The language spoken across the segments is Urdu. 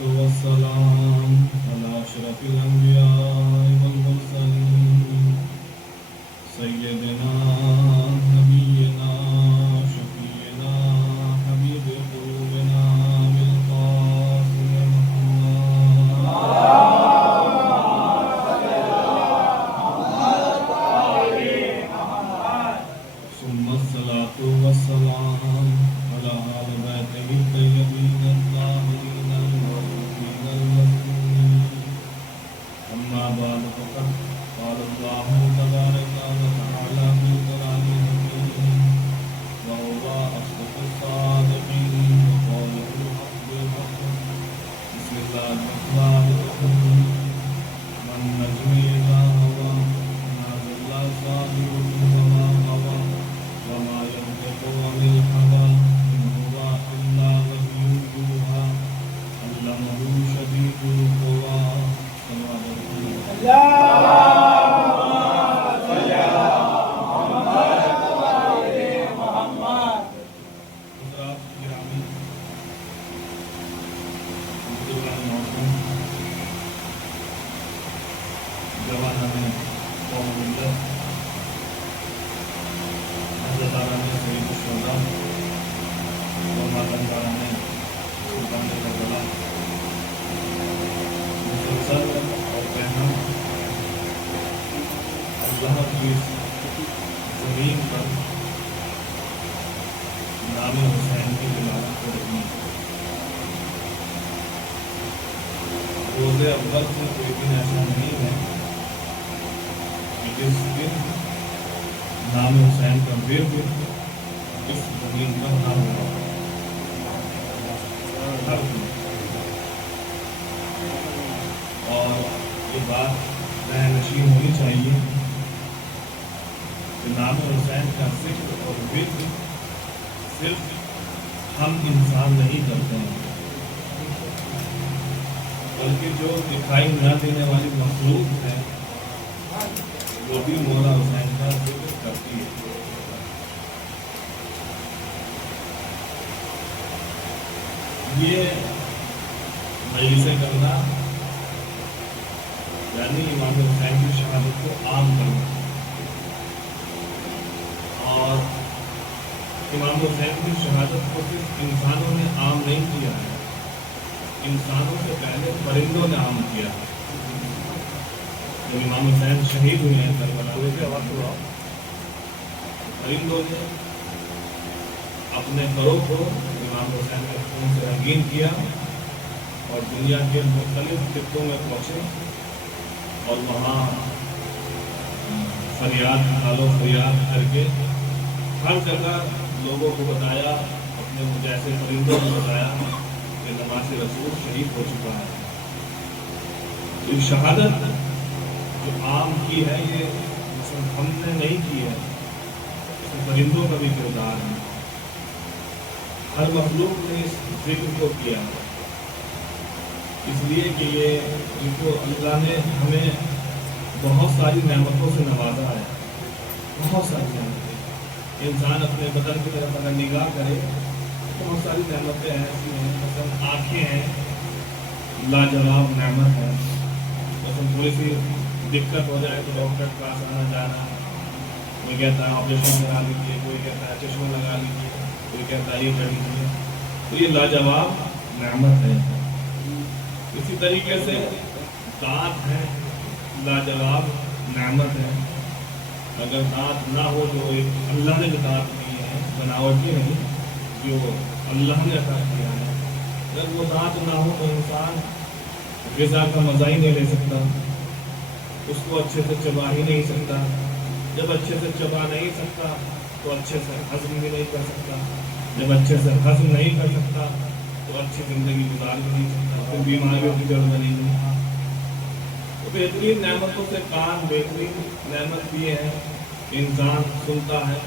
والسلام على أشرف الأنبياء والمرسلين سيدنا نبينا شفيعنا حبيب قلوبنا بالقاسم محمد ثم الصلاة والسلام على آل بيته الطيبين الطاهرين المعصومين المظلومين أما بعد فقد قال الله تبارك وتعالى في القرآن الحكيم وهو أصدق الصادقين وقوله الحق بالحق بسم الله الرحمن الرحيم والنجم إذا هوى ما ضل صاحبه وما غوى وما ينطق عن الهوى إن هو إلا وحي يوحى علمه شديد القوى صلى الله عليه اللہ کی زمین پر نام حسین کی تلاوت کو رکھنی روز اول سے کوئی دن ایسا نہیں ہے کہ جس دن نام حسین کا ورد اس زمین پر نہ ہوگا ہر دن اور یہ بات ذہن نشین ہونی چاہیے کہ نام حسین کا ذکر اور ورد صرف ہم انسان نہیں کرتے ہیں بلکہ جو دکھائی نہ دینے والی مخلوق ہے وہ بھی مولا حسین کا ذکر کرتی ہے. یہ مجلسیں کرنا یعنی امام حسین کی شہادت کو عام کرنا اور امام حسین کی شہادت کو صرف انسانوں نے عام نہیں کیا ہے, انسانوں سے پہلے پرندوں نے عام کیا ہے. جب امام حسین شہید ہوئے ہیں کربلا میں پرندوں نے اپنے پروں کو امام حسین کے خون سے رنگین کیا اور دنیا کے مختلف خطوں میں پہنچے اور وہاں فریاد حال و فریاد کر کے ہر جگہ لوگوں کو بتایا, اپنے جیسے پرندوں کو بتایا کہ نماز رسول شہید ہو چکا ہے. یہ شہادت جو عام کی ہے یہ مثلا ہم نے نہیں کی ہے, اس میں پرندوں کا بھی کردار ہے. ہر مخلوق نے اس ذکر کو کیا اس لیے کہ یہ ان کو اللہ نے ہمیں بہت ساری نعمتوں سے نوازا ہے, بہت ساری نعمتیں. انسان اپنے بدن کی طرف اگر نگاہ کرے بہت ساری نعمتیں ایسی ہیں. مثلا آنکھیں ہیں, لاجواب نعمت ہے. مثلا تھوڑی سی دقت ہو جائے تو ڈاکٹر کے پاس آنا جانا, کوئی کہتا ہے آپریشن کرا لیجیے, کوئی کہتا ہے چشمہ لگا لیجیے, کوئی کہتا ہے یہ کر لیجیے. تو یہ لاجواب نعمت ہے. اسی طریقے سے دانت ہے, لاجواب نعمت ہے. اگر دانت نہ ہو جو ایک اللہ نے جو دانت دیے ہیں بناوٹی نہیں, جو اللہ نے عطا کیا ہے, اگر وہ دانت نہ ہو تو انسان غذا کا مزہ ہی نہیں لے سکتا, اس کو اچھے سے چبا ہی نہیں سکتا. جب اچھے سے چبا نہیں سکتا تو اچھے سے ہضم بھی نہیں کر سکتا. جب اچھے سے ہضم نہیں کر سکتا تو اچھی زندگی گزار بھی نہیں سکتا, پھر بیماریوں کی جڑ بنی ہوئی. تو بہترین نعمتوں سے کان بہترین نعمت یہ ہے کہ انسان سنتا ہے.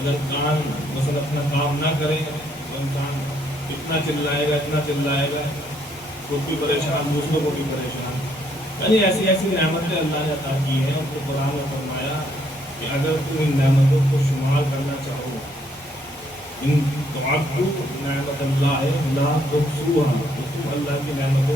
اگر کان مثلا اپنا کام نہ کرے تو انسان اتنا چلائے گا خود بھی پریشان, دوسروں کو بھی پریشان. یعنی ایسی ایسی نعمتیں اللہ نے عطا کی ہیں. ان کو قرآن میں فرمایا کہ اگر تم ان نعمتوں کو شمار کرنا چاہو, ان تعدوا نعمت اللہ لا تحصوها, تم اللہ کی نعمتوں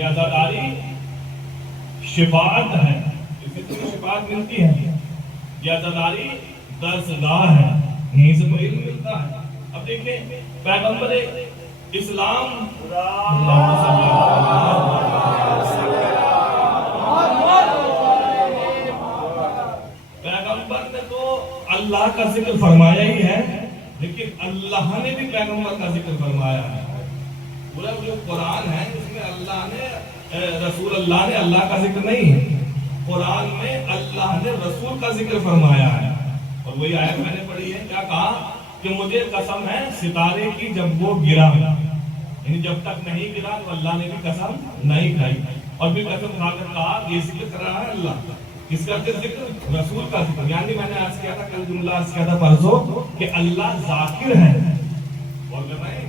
یہ عزاداری شفاعت ہے، اس سے تمہیں شفاعت ملتی ہے. یہ عزاداری درسگاہ ہے، یہیں سے کوئی علم ملتا ہے. اب دیکھیں پیغمبر اسلام پیغمبر نے تو اللہ کا ذکر فرمایا ہی ہے، لیکن اللہ نے بھی پیغمبر کا ذکر فرمایا ہے. پورا جو قرآن ہے اس میں اللہ نے رسول اللہ نے اللہ کا ذکر نہیں ہے، قرآن میں اللہ نے رسول کا ذکر فرمایا ہے. اور وہی آیت میں نے پڑھی ہے، کیا کہا کہ مجھے قسم ہے ستارے کی جب وہ گرا، یعنی جب تک نہیں گرا تو اللہ نے بھی قسم نہیں کھائی. اور پھر قسم کھا کر کہا یہ ذکر کر رہا ہے اللہ، کس کا ذکر؟ رسول کا ذکر. یعنی میں نے عرض کیا تھا کل جملہ عرض کیا تھا پرسوں کہ اللہ ذاکر ہے. اور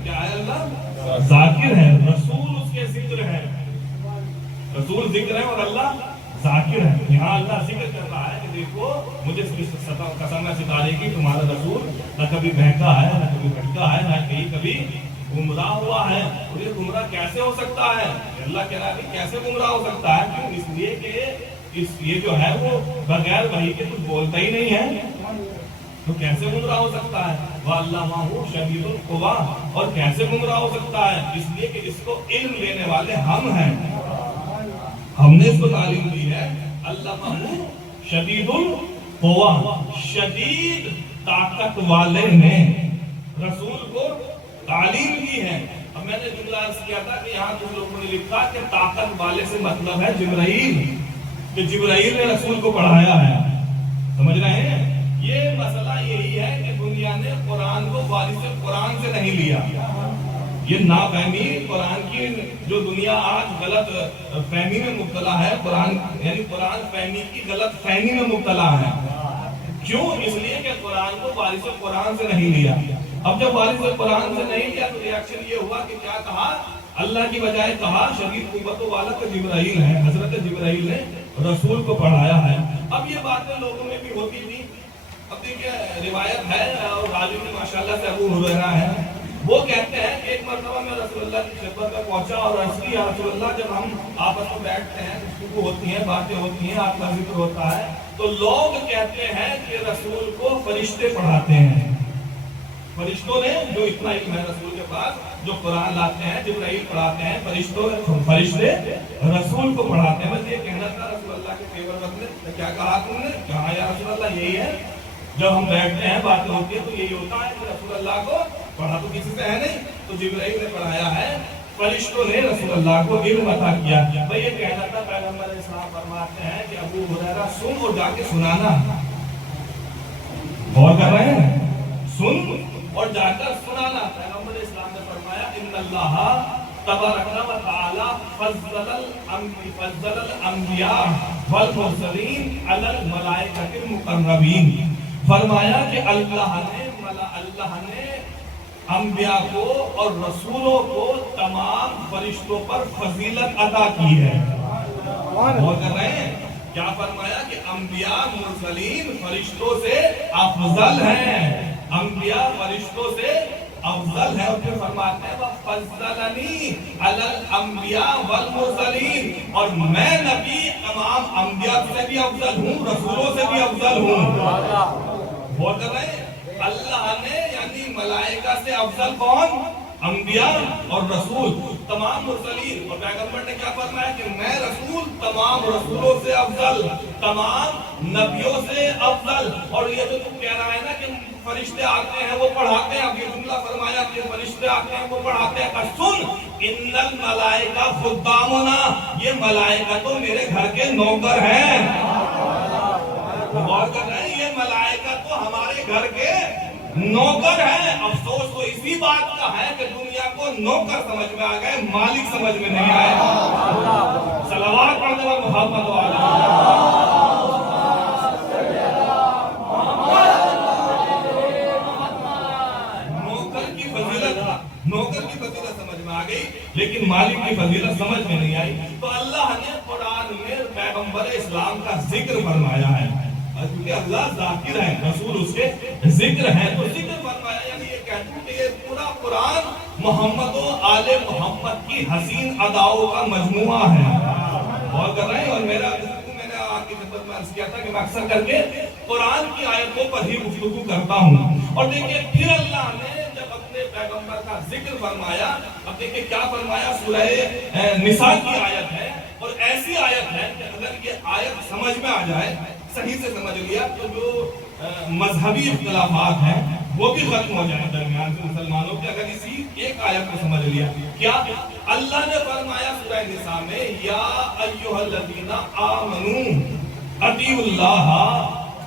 کیا ہے؟ اللہ ذاکر ہے، رسول اس کے ذکر ہے. رسول ذکر ہے اور اللہ ذاکر ہے. یہاں اللہ ذکر کر رہا ہے کہ دیکھو مجھے قسم ہے ستارے کی تمہارا رسول نہ کبھی بہکا ہے، نہ کبھی بھٹکا ہے، نہ کہیں کبھی گمراہ ہوا ہے. اور یہ گمراہ کیسے ہو سکتا ہے؟ اللہ کہہ رہا ہے کہ کیسے گمراہ ہو سکتا ہے؟ کیوں؟ اس لیے کہ یہ جو ہے وہ بغیر وحی کے کچھ بولتا ہی نہیں ہے، تو کیسے گمراہ ہو سکتا ہے؟ وَعَلَّمَهُ شَدِيدُ الْقُوَىٰ. اور کیسے گمراہ ہو سکتا ہے؟ اس لیے کہ اس کو علم دینے والے ہم ہیں، ہم نے اس کو تعلیم دی ہے. علمہ شدید القوا، شدید طاقت والے نے رسول کو تعلیم دی ہے. اب میں نے جملہ عرض کیا تھا کہ یہاں کچھ لوگوں نے لکھا کہ طاقت والے سے مطلب ہے جبرائیل، کہ جبرائیل نے رسول کو پڑھایا ہے. سمجھ رہے ہیں؟ یہ مسئلہ یہی ہے کہ دنیا نے قرآن کو وارث قرآن سے نہیں لیا. یہ نافہمی قرآن کی جو دنیا آج غلط فہمی میں مبتلا ہے، قرآن یعنی قرآن فہمی کی غلط فہمی میں مبتلا ہے. کیوں؟ اس لیے کہ قرآن کو وارث قرآن سے نہیں لیا. اب جب وارث قرآن سے نہیں لیا تو ریاکشن یہ ہوا کہ کیا کہا؟ اللہ کی بجائے کہا شدید قوت والا تو جبرائیل ہے، حضرت جبرائیل نے رسول کو پڑھایا ہے. اب یہ باتیں لوگوں میں بھی ہوتی تھی. اب دیکھیں روایت ہے اور راوی میں ماشاءاللہ سے ابو ہریرہ ہے، وہ کہتے ہیں کہ ایک مرتبہ میں رسول اللہ کی خدمت میں پہنچا اور عرض کی یا رسول اللہ جب ہم آپس میں بیٹھتے ہیں گفتگو ہوتی ہیں، باتیں ہوتی ہیں، آپ کا ذکر ہوتا ہے تو لوگ کہتے ہیں کہ رسول کو فرشتے پڑھاتے ہیں. فرشتوں نے جو اتنا علم ہے رسول کے پاس، جو قرآن لاتے ہیں، جبرائیل پڑھاتے ہیں، فرشتے رسول کو پڑھاتے ہیں. بس یہ کہنا تھا رسول اللہ کے فیور میں. کیا کہا تم نے؟ کہا یا رسول اللہ یہی ہے، جب ہم بیٹھتے ہیں باتیں ہوتی ہیں تو یہی ہوتا ہے کہ رسول اللہ کو پڑھا تو کسی سے ہے نہیں، تو جبرائیل نے پڑھایا ہے، فرشتوں نے رسول اللہ کو علم عطا کیا. بھئی یہ کہنا تھا پیغمبر اسلام فرماتے ہیں کہ ابو ہریرہ سن اور جا کے سنانا. غور کر رہے ہیں؟ سن اور جا کر سنانا. پیغمبر اسلام نے فرمایا ان اللہ تبارک و تعالی فضل الانبیاء والمرسلین علی الملائکۃ المقربین. فرمایا کہ اللہ نے انبیاء کو اور رسولوں کو تمام فرشتوں پر فضیلت عطا کی ہے. غور کر رہے ہیں؟ کیا فرمایا کہ انبیاء مرسلین فرشتوں سے افضل ہیں، انبیاء فرشتوں سے افضل ہے. اور پھر فرماتے ہیں وَفَضَّلَنِي عَلَى الْأَنْبِيَاءِ وَالْمُرْسَلِينَ، اور میں نبی تمام انبیاء سے بھی افضل ہوں، رسولوں سے بھی افضل ہوں. غور کر رہے ہیں؟ اللہ نے یعنی ملائکہ سے افضل کون؟ انبیاء اور رسول، تمام مرسلین. اور پیغمبر نے کیا فرمایا کہ میں رسول تمام رسولوں سے افضل، تمام نبیوں سے افضل. اور یہ جو تم کہہ رہا ہے نا کہ فرشتے آتے ہیں وہ پڑھاتے ہیں، اب یہ جملہ فرمایا کہ فرشتے آتے ہیں وہ پڑھاتے ہیں. سن ان الملائکہ خدامنا، یہ ملائکہ تو میرے گھر کے نوکر ہیں. غور کر رہے ہیں؟ یہ ملائکہ تو ہمارے گھر کے نوکر ہیں. افسوس تو اسی بات کا ہے کہ دنیا کو نوکر سمجھ میں آ گئے، مالک سمجھ میں نہیں آئے. صلوات پڑھنے والے محمد نوکر کی فضیلت سمجھ میں آ گئی لیکن مالک کی فضیلت سمجھ میں نہیں آئی. تو اللہ نے قرآن میں پیغمبر اسلام کا ذکر فرمایا ہے، کیونکہ اللہ ذاکر ہے، رسول اس کے ذکر ہے، تو ذکر فرمایا. یعنی یہ کہتا ہوں کہ کہ یہ پورا قرآن محمد و آل محمد کی حسین اداؤں کا مجموعہ ہے. اور کر رہے ہیں. اور میرا میں نے آپ کی خدمت میں عرض کیا تھا کہ میں اکثر کر کے قرآن کی آیتوں پر ہی گفتگو کرتا ہوں. اور دیکھیں پھر اللہ نے جب اپنے پیغمبر کا ذکر فرمایا, اب دیکھیں کیا فرمایا, سورہ نساء کی آیت ہے, اور ایسی آیت ہے کہ اگر یہ آیت سمجھ میں آ جائے, صحیح سے سمجھ لیا, تو جو مذہبی اختلافات ہیں وہ بھی ختم ہو جائیں درمیان سے مسلمانوں کے, اگر اسی ایک آیت کو سمجھ لیا. کیا اللہ نے فرمایا سورہ نساء میں, یا ایھا الذین آمنوا اطیعوا اللہ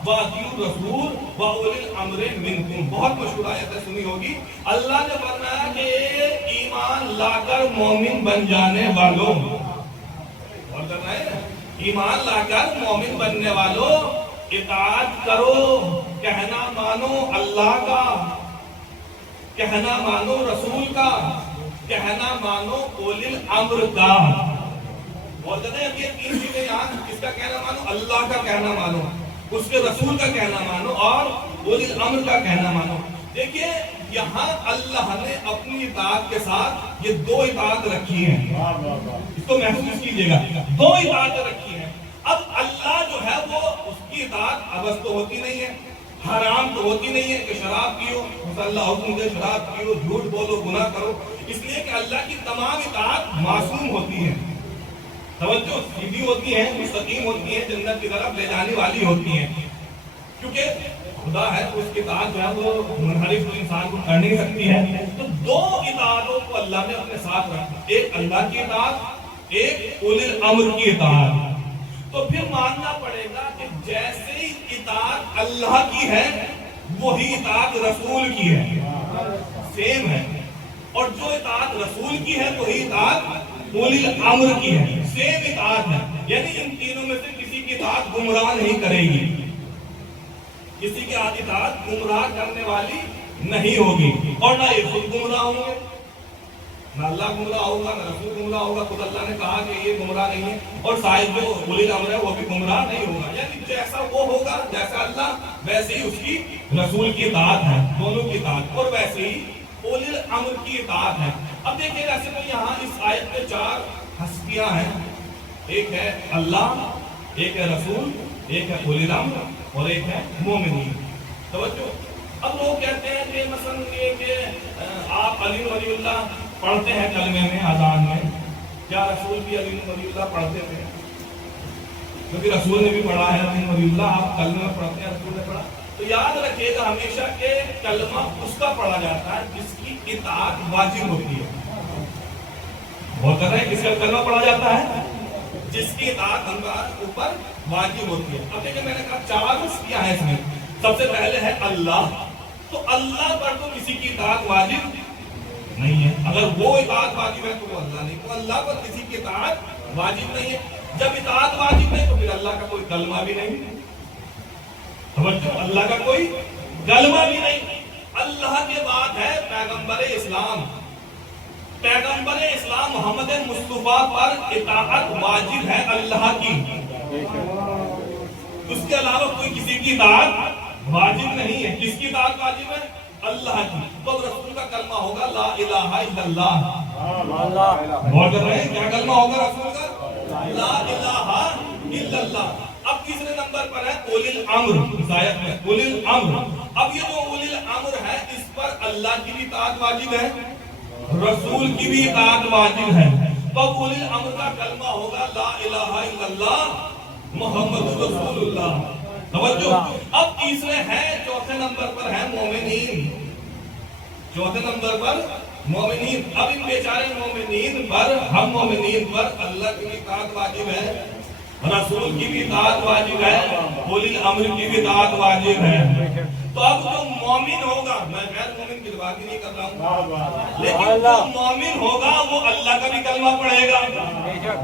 واطیعوا الرسول واولی الامر منکم. بہت مشہور آیت ہے, سنی ہوگی. اللہ نے فرمایا کہ ایمان لا کر مومن بن جانے والوں, اور کر رہے ہیں, ایمان لا کر مومن بننے والوں اطاعت کرو, کہنا مانو اللہ کا, کہنا مانو رسول کا, کہنا مانو اولی الامر کا. اور کہتے ہیں یہ تین چیزیں یہاں, کس کا کہنا مانو, اللہ کا کہنا مانو, اس کے رسول کا کہنا مانو, اور اولی الامر کا کہنا مانو. دیکھیے یہاں اللہ نے اپنی اطاعت کے ساتھ یہ دو اطاعت رکھی ہیں, اس کو محسوس کیجئے گا, دو اطاعت رکھی ہیں. اب اللہ جو ہے وہ اس کی اطاعت ابس تو ہوتی نہیں ہے, حرام تو ہوتی نہیں ہے کہ شراب پیو, اللہ حکم دے شراب پیو, جھوٹ بولو, گناہ کرو, اس لیے کہ اللہ کی تمام اطاعت معصوم ہوتی ہے, توجہ سیدھی ہوتی ہے, مستقیم ہوتی ہے, جنت کی طرف لے جانے والی ہوتی ہیں. کیونکہ خدا ہے تو اس کی اطاعت جو ہے وہ منحرف انسان کو کر نہیں سکتی ہے. تو دو اطاعتوں کو اللہ نے اپنے ساتھ رکھا, ایک اللہ کی اطاعت, ایک اولی الامر کی اطاعت. تو پھر ماننا پڑے گا کہ جیسے ہی اطاعت اللہ کی ہے وہی اطاعت رسول کی ہے, سیم ہے. اور جو اطاعت رسول کی ہے وہی اطاعت اولی الامر کی ہے, سیم اطاعت ہے. یعنی ان تینوں میں سے کسی کی اطاعت گمراہ نہیں کرے گی, کسی کی اطاعت گمراہ کرنے والی نہیں ہوگی, اور نہ یہ خود گمراہ ہوں گے, نہ اللہ گمراہ ہوگا, نہ رسول گمراہ ہوگا. خود اللہ نے کہا کہ یہ گمراہ نہیں ہے, اور صاحب جو اولی الامر ہے وہ بھی گمراہ نہیں ہوگا. یعنی جیسا وہ ہوگا, جیسا اللہ, ویسے ہی اس کی رسول کی اطاعت ہے, دونوں کی اطاعت, اور ویسے ہی اولی الامر کی اطاعت ہے. اب دیکھیں ایسے تو یہاں اس آیت میں چار ہستیاں ہیں, ایک ہے اللہ, ایک ہے رسول, ایک ہے اولی الامر, اور ایک ہے مومنین. توجہ. اب لوگ کہتے ہیں کہ مثلا یہ کہ آپ علی ولی اللہ پڑھتے ہیں کلمے میں, اذان میں, کیا رسول بھی علی ولی اللہ پڑھتے تھے؟ کیونکہ رسول نے بھی پڑھا ہے علی ولی اللہ, آپ کلمے میں پڑھتے ہیں, رسول نے پڑھا. تو یاد رکھیے گا ہمیشہ کہ کلمہ اس کا پڑھا جاتا ہے جس کی اطاعت واجب ہوتی ہے. بہت کر رہے ہیں, کس کا کلمہ پڑھا جاتا ہے جس کی اطاعت ہمارے اوپر واجب ہوتی ہے. اب دیکھیں میں نے کہا چار ہستیاں ہیں اس میں. سب سے پہلے ہے اللہ. تو اللہ پر تو کسی کی اطاعت واجب نہیں ہے, اگر وہ اطاعت واجب ہے تو وہ اللہ نہیں, تو اللہ پر کسی کی اطاعت واجب نہیں ہے. جب اطاعت واجب نہیں تو پھر اللہ کا کوئی کلمہ بھی نہیں, توجہ, اللہ کا کوئی کلمہ بھی نہیں. اللہ کے بعد ہے پیغمبر اسلام. پیغمبر اسلام محمد مصطفیٰ پر اطاعت واجب ہے اللہ کی, اس کے علاوہ کوئی کسی کی اطاعت واجب نہیں ہے. کس کی اطاعت واجب ہے؟ اللہ کی. تو رسول کا کلمہ ہوگا لا الہ الا اللہ. غور کر رہے ہیں کیا کلمہ ہوگا رسول کا؟ لا الہ الا اللہ. اب تیسرے نمبر پر ہے اولی الامر. ہدایت میں اولی الامر. اب یہ جو اولی الامر ہے اس پر اللہ کی بھی اطاعت واجب ہے, رسول کی بھی اطاعت واجب ہے. تو اولی الامر کا کلمہ ہوگا لا الہ الا اللہ محمد رسول اللہ. توجہ. اب تیسرے ہیں, چوتھے نمبر پر ہے مومنین. چوتھے نمبر پر مومنین. اب ان بیچارے مومنین پر, ہم مومنین پر اللہ کی بھی اطاعت واجب ہے, رسول کی بھی اطاعت واجب ہے, اولی الامر کی بھی اطاعت واجب ہے. تو اب جو مومن ہوگا, میں غیر مومن کی بات نہیں کر رہا ہوں, لیکن جو مومن ہوگا وہ اللہ کا بھی کلمہ پڑھے گا,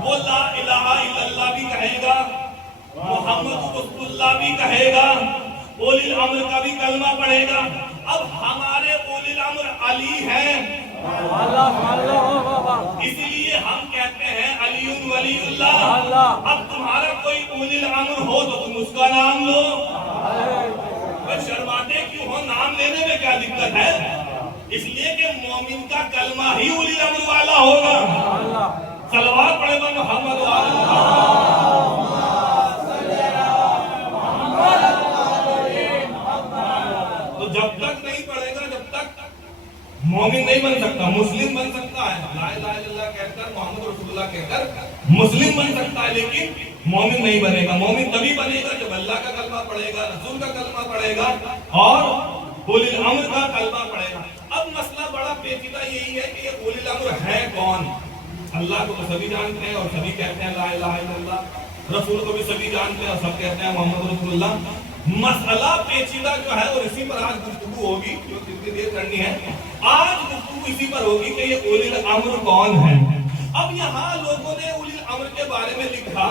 وہ لا الہ الا اللہ بھی کہے گا, محمد رسول اللہ بھی کہے گا, اولی الامر کا بھی کلمہ پڑھے گا. اب ہمارے اولی الامر علی ہیں, اس لیے ہم کہتے ہیں علی ولی اللہ. اب تمہارا کوئی اولی الامر ہو تو تم اس کا نام لو. شرماتے کیوں ہو, نام لینے میں کیا دقت ہے؟ اس لیے کہ مومن کا کلمہ ہی اولی الامر والا ہوگا. صلوات پڑھے گا محمد تو جب تک نہیں پڑھے گا جب تک مومن نہیں بن سکتا. مسلم بن سکتا ہے, لا الہ الا اللہ کہہ کر, محمد رسول اللہ کہہ کر مسلم بن سکتا ہے, لیکن مومن نہیں بنے گا. مومن تبھی بنے گا جب اللہ کا کلمہ پڑھے گا, رسول کا کلمہ پڑھے گا اور اولی الامر کا کلمہ پڑھے گا. اب مسئلہ بڑا پیچیدہ یہی ہے کہ یہ اولی الامر ہے کون؟ اللہ کو تو سبھی جانتے ہیں اور سبھی کہتے ہیں لا الہ الا اللہ, رسول کو بھی سبھی جانتے ہیں اور سب کہتے ہیں محمد رسول اللہ. مسئلہ پیچیدہ جو ہے اور اسی پر آج گفتگو ہوگی, جو جتنی دیر کرنی ہے آج گفتگو اسی پر ہوگی کہ یہ اولی الامر کون ہے. اب یہاں لوگوں نے اولی الامر کے بارے میں لکھا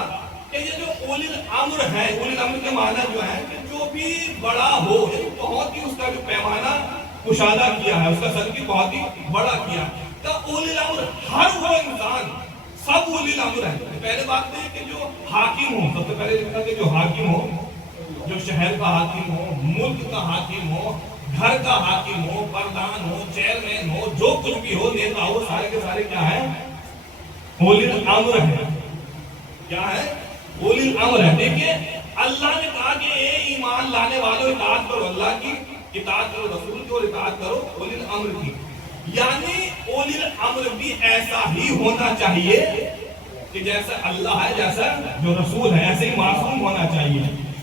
کہ یہ جو اولی الامر ہے, اولی الامر کے معنی جو ہے کہ جو بھی بڑا ہو, بہت ہی اس کا جو پیمانہ کشادہ کیا ہے, اس کا سر بھی بہت ہی بڑا کیا. تو اولی الامر ہر وہ انسان, سب اولی الامر ہے. پہلے بات یہ کہ جو حاکم ہو, سب سے پہلے لکھا کہ جو حاکم ہو, جو شہر کا حاکم ہو, ملک کا حاکم ہو, گھر کا حاکم ہو, پردھان ہو, چیئرمین ہو, جو کچھ بھی ہو, نیتا ہو, سارے کے سارے کیا ہیں؟ اولی الامر ہے. کیا ہے؟ اولی الامر ہے. دیکھیے اللہ نے کہا کہ اے ایمان لانے والوں اطاعت کرو اللہ کی, اطاعت کرو رسول کی اور اطاعت کرو اولی الامر کی. یعنی اولی الامر بھی ایسا ہی ہونا چاہیے کہ جیسا اللہ ہے, جیسا جو رسول ہے, ایسے ہی معصوم ہونا چاہیے.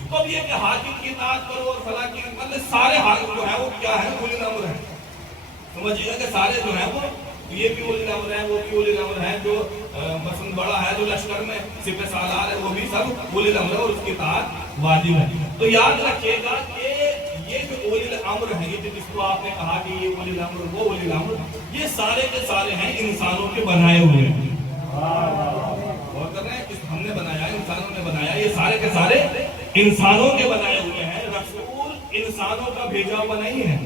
تو اب یہ کہ حاکم کی اطاعت کرو اور فلاں کی, مطلب سارے حاکم جو ہے وہ کیا ہے؟ اولی الامر ہے. سمجھیے گا کہ سارے جو ہیں وہ یہ بھی اولی الامر ہے, وہ بھی اولی الامر ہے. جو مثلا بڑا ہے, جو لشکر میں سپہ سالار ہے, وہ بھی سب اولی الامر ہے اور اس کی اطاعت واجب ہے. تو یاد رکھیے گا کہ یہ جو اولی الامر ہے, یہ جس کو آپ نے کہا کہ یہ اولی الامر, وہ اولی الامر, یہ سارے کے سارے ہیں انسانوں کے بنائے ہوئے. غور کر رہے ہیں, ہم نے بنایا, انسانوں نے بنایا, یہ سارے کے سارے انسانوں کے بنائے ہوئے ہیں. رسول انسانوں کا بھیجا ہوا نہیں ہے.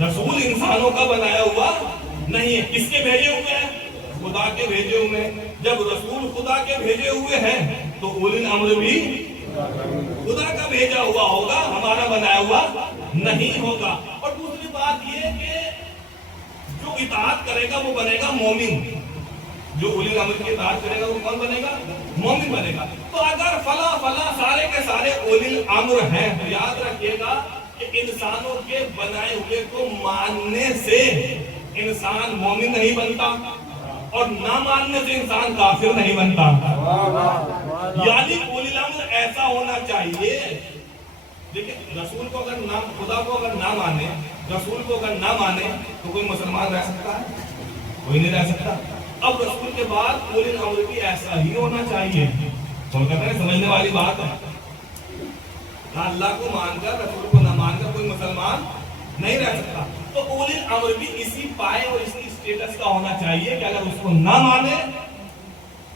رسول انسانوں کا بنایا ہوا نہیں ہے. کس کے بھیجے ہوئے ہیں؟ خدا کے بھیجے ہوئے ہیں. جب رسول خدا کے بھیجے ہوئے ہیں تو اولی الامر بھی خدا کا بھیجا ہوا ہوگا, ہمارا بنایا ہوا نہیں ہوگا. اور دوسری بات یہ کہ جو اطاعت کرے گا وہ بنے گا مومن. جو اولی الامر کی اطاعت کرے گا وہ کون بنے گا؟ مومن بنے گا. تو اگر فلاں سارے کے سارے اولی الامر ہیں تو یاد رکھیے گا کہ انسانوں کے بنائے ہوئے کو ماننے سے انسان مومن نہیں بنتا اور نہ ماننے سے انسان کافر نہیں بنتا. یعنی اولی الامر ایسا ہونا چاہیے. دیکھیں رسول کو اگر نہ, خدا کو اگر نہ مانے, رسول کو اگر نہ مانے تو کوئی مسلمان رہ سکتا ہے؟ کوئی نہیں رہ سکتا. اب رسول کے بعد اولی الامر بھی ایسا ہی ہونا چاہیے. تو کہتے ہیں سمجھنے والی بات ہے. نہ اللہ کو مان کر, رسول کو نہ مان کر کوئی مسلمان نہیں رہ سکتا. تو اولی الامر بھی اسی پائے اور اسی اسٹیٹس کا ہونا چاہیے کہ اگر اس کو نہ مانے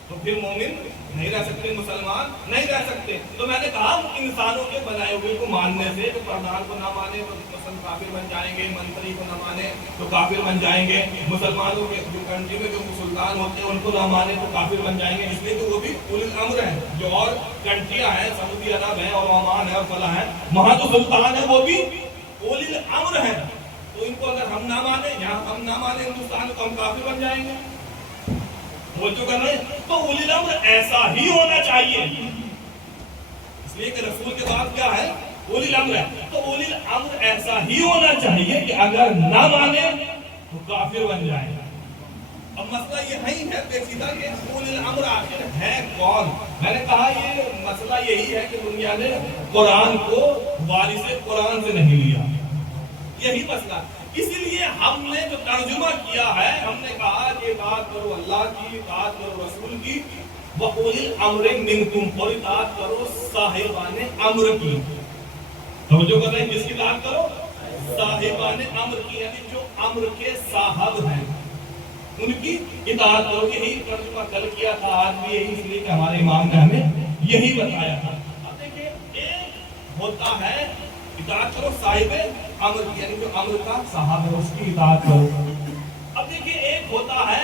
تو پھر مومن نہیں رہ سکتے, مسلمان نہیں رہ سکتے. تو میں نے کہا انسانوں کے بنائے ہوئے کو ماننے سے, جو پردھان کو نہ مانے تو کافر بن جائیں گے, منتری کو نہ مانے تو کافر بن جائیں گے, مسلمانوں کے جو کنٹری میں جو سلطان ہوتے ہیں ان کو نہ مانے تو کافر بن جائیں گے. اس لیے کہ وہ بھی اولی الامر ہیں. جو اور کنٹریاں ہیں, سعودی عرب ہے اور عمان ہے اور فلاں ہے, وہاں جو سلطان ہے وہ بھی اولی الامر ہیں. تو ان کو اگر ہم نہ مانے, یہاں ہم نہ مانے ہندوستان کو, ہم کافر بن جائیں گے. وہ جو کرنا ہے تو اولی الامر ایسا ہی ہونا چاہیے. اس لیے کہ رسول کے بعد کیا ہے؟ اولی الامر ہے. تو اولی الامر ایسا ہی ہونا چاہیے کہ اگر نہ مانے تو کافر بن جائے. اب مسئلہ یہ ہے پیچیدہ کہ اولی الامر آخر ہے کون؟ میں نے کہا یہ مسئلہ یہی ہے کہ دنیا نے قرآن کو وارث قرآن سے نہیں لیا. یہی مسئلہ. اسی لیے ہم نے جو ترجمہ کیا ہے, ہم نے کہا کہ اطاعت کرو اللہ کی, اطاعت کرو رسول کی, وَأُولِي الْأَمْرِ مِنْكُمْ, اور اطاعت کرو صاحبان امر کی. توجہ کر رہے ہیں, کس کی اطاعت کرو؟ صاحبان امر کی, یعنی جو امر کے صاحب ہیں ان کی اطاعت کرو. یہی ترجمہ کل کیا تھا, آج بھی یہی, اس لیے کہ ہمارے امام نے ہمیں یہی بتایا تھا. اب دیکھیں ایک ہوتا ہے اطاعت کرو صاحب امر کی, یعنی جو امر کا صاحب ہے اس کی اطاعت کرو. اب دیکھیے ایک ہوتا ہے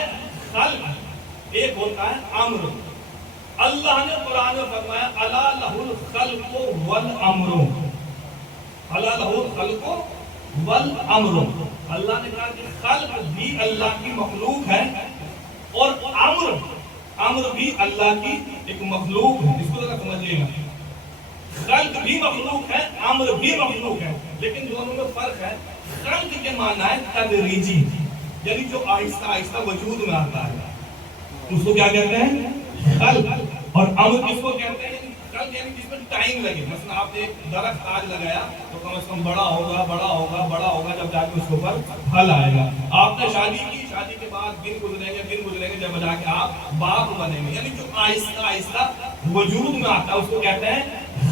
خلق, ایک ہوتا ہے امر. اللہ نے قرآن میں فرمایا الا لہ الخلق والامر, الا لہ الخلق والامر، اللہ نے کہا کہ خلق بھی اللہ کی مخلوق ہے اور امر بھی اللہ کی ایک مخلوق ہے. اس کو ذرا سمجھیے گا. خلق بھی مخلوق ہے، امر بھی مخلوق ہے، لیکن دونوں میں فرق ہے. خلق کے معنی ہے تدریجی، یعنی جو آہستہ آہستہ وجود میں آتا ہے، اس کو کیا کہتے ہیں؟ خلق. اور امر کس کو کہتے ہیں؟ خلق یعنی جس میں ٹائم لگے. مثلا آپ نے ایک درخت آج لگایا تو کم از کم بڑا ہوگا جب جا کے اس کے اوپر پھل آئے گا. آپ نے شادی کی، شادی کے بعد دن گزریں گے جب جا کے آپ باپ بنیں گے. یعنی جو آہستہ آہستہ وجود میں آتا ہے اس کو کہتے ہیں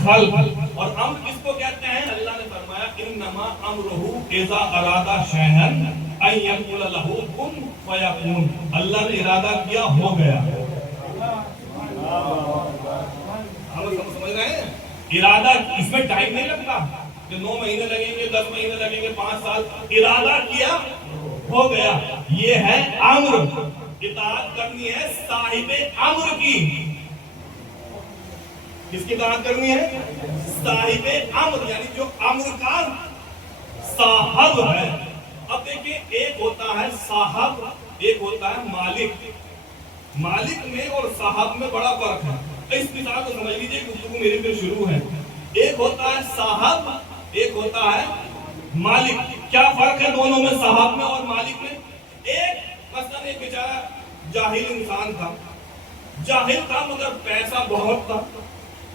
خلق. اور امر کس کو کہتے ہیں؟ اللہ نے فرمایا انما امرہ اذا اراد شیئا ان یقول لہ کن فیکون. اللہ نے ارادہ کیا، ہو گیا. سمجھ رہے ہیں؟ ارادہ اس میں ٹائم نہیں لگتا کہ 9 مہینے لگیں گے، 10 مہینے لگیں گے، 5 سال. ارادہ کیا، ہو گیا. یہ ہے امر. اطاعت کرنی ہے صاحب امر کی. کس کی اطاعت کرنی ہے؟ صاحب امر، یعنی جو امر کا صاحب ہے. اب دیکھیں، ایک ہوتا ہے صاحب، ایک ہوتا ہے مالک. مالک میں اور صاحب میں بڑا فرق ہے. اس مثال کو سمجھ لیجیے، گفتگو میری پھر شروع ہے. ایک ہوتا ہے صاحب، ایک ہوتا ہے مالک. کیا فرق ہے دونوں میں، صاحب میں اور مالک میں؟ ایک مثلا ایک بیچارہ جاہل انسان تھا، جاہل تھا مگر پیسہ بہت تھا.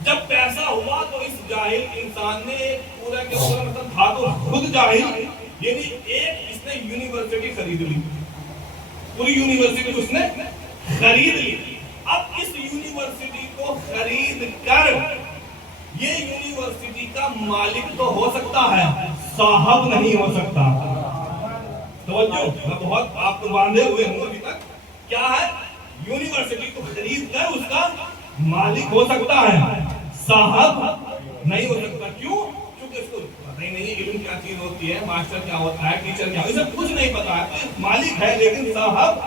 جب پیسہ ہوا تو اس جاہل انسان نے پورا کے پورا مطلب تھا تو خود جاہل، یعنی ایک اس نے یونیورسٹی خرید لی، پوری یونیورسٹی اس نے خرید لی. اب اس یونیورسٹی کو خرید کر یہ یونیورسٹی کا مالک تو ہو سکتا ہے، صاحب نہیں ہو سکتا. توجہ، میں بہت آپ کو باندھے ہوئے ہوں ابھی تک. کیا ہے؟ یونیورسٹی کو خرید کر اس کا مالک ہو سکتا ہے، صاحب نہیں ہو سکتا. کیوں؟ کیونکہ اس کو پتہ ہی نہیں علم کیا چیز ہوتی ہے، ماسٹر کیا ہوتا ہے، ٹیچر کیا ہوتا ہے، کچھ نہیں پتا ہے. مالک ہے لیکن صاحب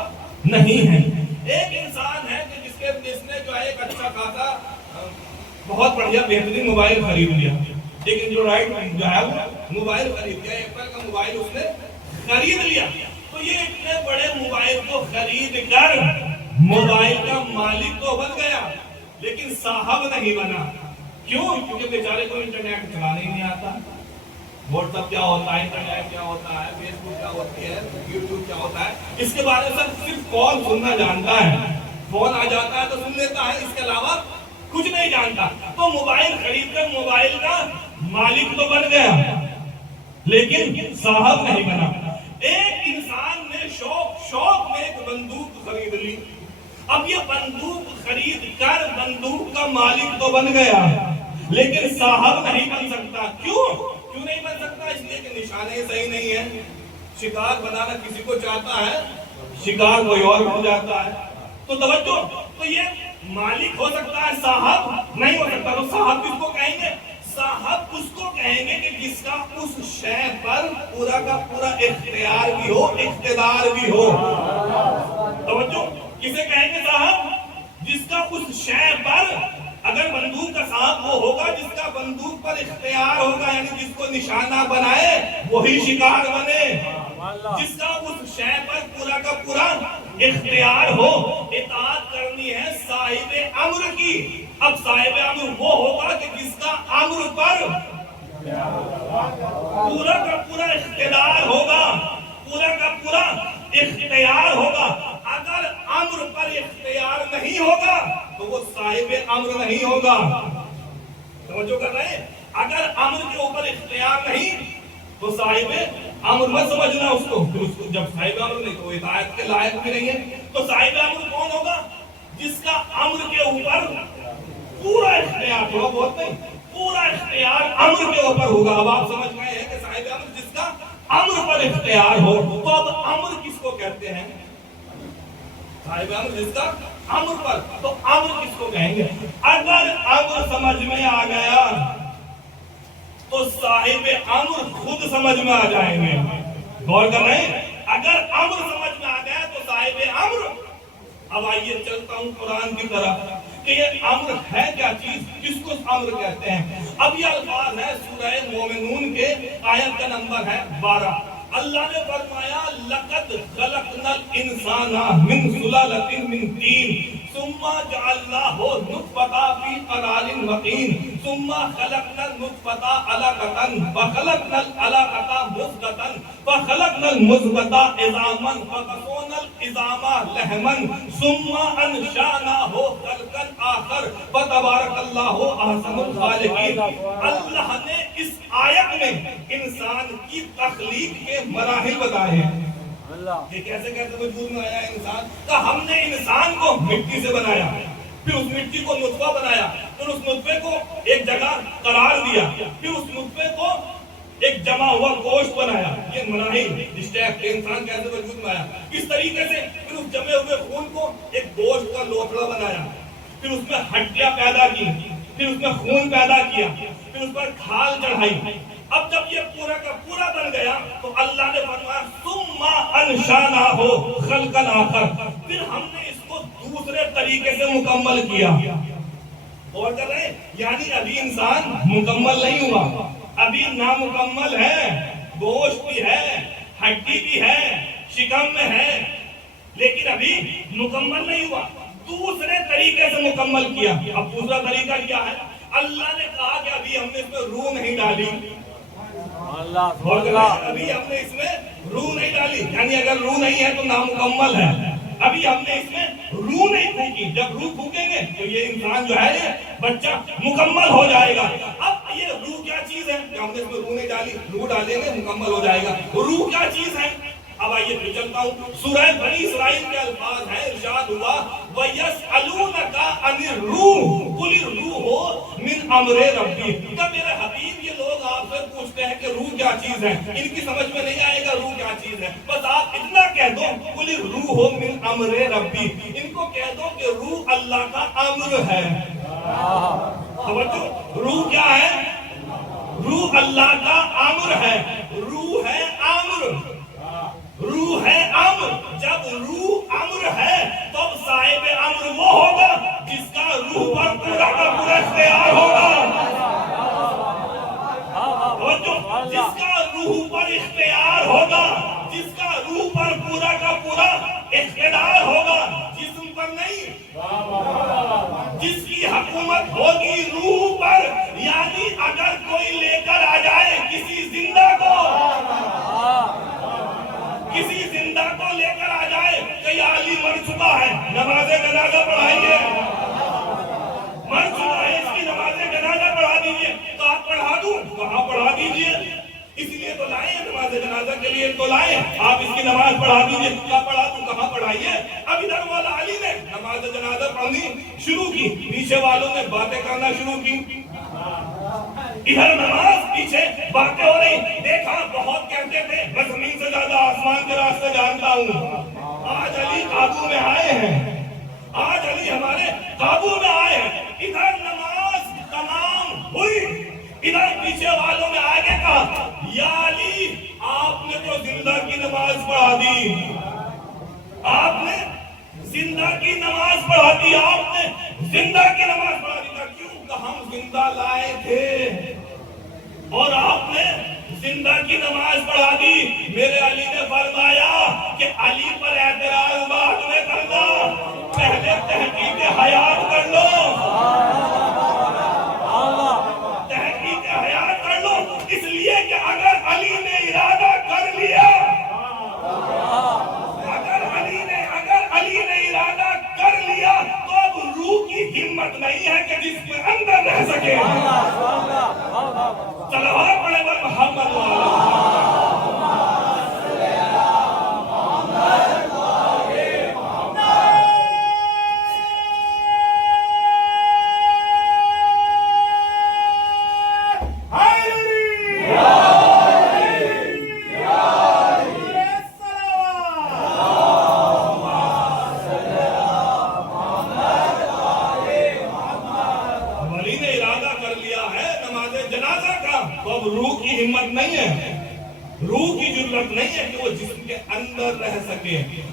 نہیں ہے. ایک انسان ہے کہ جس نے جو ہے ایک اچھا خاصا بہت بڑھیا بہترین موبائل خرید لیا، لیکن جو ہے وہ موبائل خرید لیا، ایپل کا موبائل اس نے خرید لیا. تو یہ اتنے بڑے موبائل کو خرید کر موبائل کا مالک تو بن گیا لیکن صاحب نہیں بنا. کیوں؟ کیونکہ بیچارے کو انٹرنیٹ چلانا ہی نہیں آتا. واٹس ایپ کیا ہوتا ہے، انٹرنیٹ کیا ہوتا ہے، فیس بک کیا ہوتی ہے، یوٹیوب کیا ہوتا ہے، اس کے بارے میں صرف کال سننا جانتا ہے. فون آ جاتا ہے تو سن لیتا ہے، اس کے علاوہ کچھ نہیں جانتا. تو موبائل خرید کر موبائل کا مالک تو بن گیا لیکن صاحب نہیں بنا. ایک انسان نے شوق میں ایک بندوق خرید لی. اب یہ بندوق خرید کر بندوق کا مالک تو بن گیا لیکن صاحب نہیں بن سکتا. کیوں نہیں بن سکتا؟ اس لیے کہ نشانے صحیح نہیں ہے. شکار بنانا کسی کو چاہتا ہے، شکار کوئی اور بن جاتا ہے. تو توجہ، تو یہ مالک ہو سکتا ہے، صاحب نہیں ہو سکتا. تو صاحب کس کو کہیں گے؟ صاحب اس کو کہیں گے کہ جس کا اس شے پر پورا کا پورا اختیار بھی ہو، اقتدار بھی ہو. توجہ، کسے کہیں گے صاحب؟ جس کا اس شے پر، اگر بندوق کا صاحب وہ ہوگا جس کا بندوق پر اختیار ہوگا، یعنی جس کو نشانہ بنائے وہی شکار بنے. جس کا اس شے پر پورا کا پورا اختیار ہو. اطاعت کرنی ہے صاحب امر کی. اب صاحب امر وہ ہوگا کہ جس کا امر پر پورا کا پورا اختیار ہوگا، پورا کا پورا اختیار ہوگا. اگر امر پر اختیار نہیں ہوگا تو وہ صاحب امر نہیں ہوگا. توجہ کر رہے ہیں؟ اگر امر کے اوپر اختیار نہیں تو صاحب امر مت سمجھنا اس کو. جب صاحب امر نہیں تو ہدایت کے لائق بھی نہیں ہے. تو صاحب امر کون ہوگا؟ جس کا امر کے اوپر پورا اختیار، تھوڑا بہت نہیں، پورا اختیار امر کے اوپر ہوگا. اب آپ سمجھ گئے ہیں کہ صاحب امر جس کا امر پر اختیار ہو. تو اب امر کس کو کہتے ہیں؟ صاحب امر جس کا امر پر. تو امر کس کو کہیں گے؟ اگر امر سمجھ میں آ گیا تو صاحب امر خود سمجھ میں آ جائیں گے. غور کر رہے ہیں؟ اگر امر سمجھ میں آ گیا تو صاحب امر. اب آئیے چلتا ہوں قرآن کی طرف. کہ یہ امر ہے کیا چیز، کس کو امر کہتے ہیں۔ اب یہ الفاظ ہے سورہ مومنون کے آیت کا نمبر ہے 12۔ اللہ نے فرمایا لقد خلقنا الانسان من سلالۃ من طین ثم جعلناہ نطفۃ فی قرار مکین ثم خلقنا النطفۃ علقۃ فخلقنا العلقۃ مضغۃ فخلقنا المضغۃ عظاما فکسونا العظام لحما ثم انشأناہ خلقا آخر فتبارک اللہ احسن الخالقین۔ اللہ نے اس آیت میں انسان کی تخلیق کے مراحل بتائے ہیں کہ کیسے کیسے وجود میں آیا انسان۔ کہ ہم نے انسان کو مٹی سے بنایا، پھر اس مٹی کو نطفہ بنایا، پھر اس نطفے کو ایک جگہ قرار دیا، پھر اس نطفے کو ایک جمع ہوا گوشت بنایا۔ یہ مراحل اسٹیپ کے انسان کیسے وجود میں آیا۔ اس طریقے سے پھر اس جمے ہوئے خون کو ایک گوشت کا لوتھڑا بنایا، پھر اس میں ہڈیاں پیدا کی، پھر اس میں خون پیدا کیا، پھر اس پر کھال چڑھائی۔ اب جب یہ پورا کا پورا بن گیا تو اللہ نے فرمایا ثم انشأناہ خلقا آخر، پھر ہم نے اس کو دوسرے طریقے سے مکمل کیا۔ اور کر رہے یعنی ابھی انسان مکمل نہیں ہوا، ابھی نامکمل ہے، گوشت بھی ہے، ہڈی بھی ہے، شکم میں ہے، لیکن ابھی مکمل نہیں ہوا، دوسرے طریقے سے مکمل کیا۔ اب دوسرا طریقہ کیا ہے؟ اللہ نے کہا کہ ابھی ہم نے اس میں روح نہیں ڈالی، ابھی ہم نے اس میں روح نہیں ڈالی، یعنی اگر روح نہیں ہے تو نامکمل ہے۔ ابھی ہم نے اس میں روح نہیں پھونکی، جب روح پھونکیں گے تو یہ انسان جو ہے یہ بچہ مکمل ہو جائے گا۔ اب یہ روح کیا چیز ہے کہ ہم نے اس میں روح نہیں ڈالی، روح ڈالیں گے مکمل ہو جائے گا۔ روح کیا چیز ہے؟ اب آئیے پھر چلتا ہوں، سورہ بنی اسرائیل کے الفاظ ہیں، ارشاد ہوا وَيَسْأَلُونَكَ عَنِ الرُّوحِ قُلِ الرُّوحُ مِنْ أَمْرِ رَبِّي۔ کہ میرے حبیب یہ لوگ آپ سے پوچھتے ہیں کہ روح کیا چیز ہے، ان کی سمجھ میں نہیں آئے گا روح کیا چیز ہے، بس آپ اتنا کہہ دو قُلِ الرُّوحُ مِنْ أَمْرِ رَبِّي، ان کو کہہ دو کہ روح اللہ کا امر ہے۔ توجہ، روح کیا ہے؟ روح اللہ کا امر ہے، روح ہے امر، روح ہے امر۔ جب روح امر ہے تو صاحب امر وہ ہوگا جس کا روح پر پورا کا پورا اختیار ہوگا، جس کا روح پر اختیار ہوگا، جس کا روح پر پورا کا پورا اقتدار ہوگا، جسم پر نہیں، جس کی حکومت ہوگی روح پر۔ یعنی اگر کوئی لے کر آ جائے کسی زندہ کو، کسی زندہ کو لے کر آ جائے کہ یہ علی مر چکا ہے، نماز جنازہ پڑھائیے، مر چکا ہے اس کی نماز جنازہ پڑھا دیجئے، تو آپ پڑھا دوں؟ کہاں پڑھا دیجئے، اس لیے تو لائے نماز جنازہ کے لیے تو لائے، آپ اس کی نماز پڑھا دیجئے، کیا پڑھا دوں؟ کہاں پڑھائیے؟ اب ادھر والا علی نے نماز جنازہ پڑھنی شروع کی، پیچھے والوں نے باتیں کرنا شروع کی، ادھر نماز پیچھے باتیں ہو رہی۔ دیکھا بہت کہتے تھے میں زمین سے زیادہ آسمان کے راستے جانتا ہوں، آج علی قابو میں آئے ہیں، آج علی ہمارے قابو میں آئے ہیں۔ ادھر نماز تمام ہوئی، ادھر پیچھے والوں نے آگے کہا یا علی آپ نے تو زندہ کی نماز پڑھا دی، آپ نے زندہ کی نماز پڑھا دی، آپ نے زندہ کی نماز پڑھا دی۔ کیوں؟ کہ ہم زندہ لائے تھے اور آپ نے زندہ کی نماز پڑھا دی۔ میرے علی نے فرمایا کہ علی پر اعتراض بعد میں کرنا، پہلے تحقیق حیات کر لو، تحقیق حیات کر لو، اس لیے کہ اگر علی نے ارادہ کر لیا، اگر علی نے ارادہ کر لیا تو اب روح کی ہمت نہیں ہے کہ جس میں اندر رہ سکے۔ صلوات پڑھے پر محمد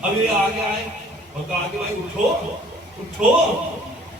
اب یہ آگے آئے اور کہا کہ بھائی اٹھو اٹھو،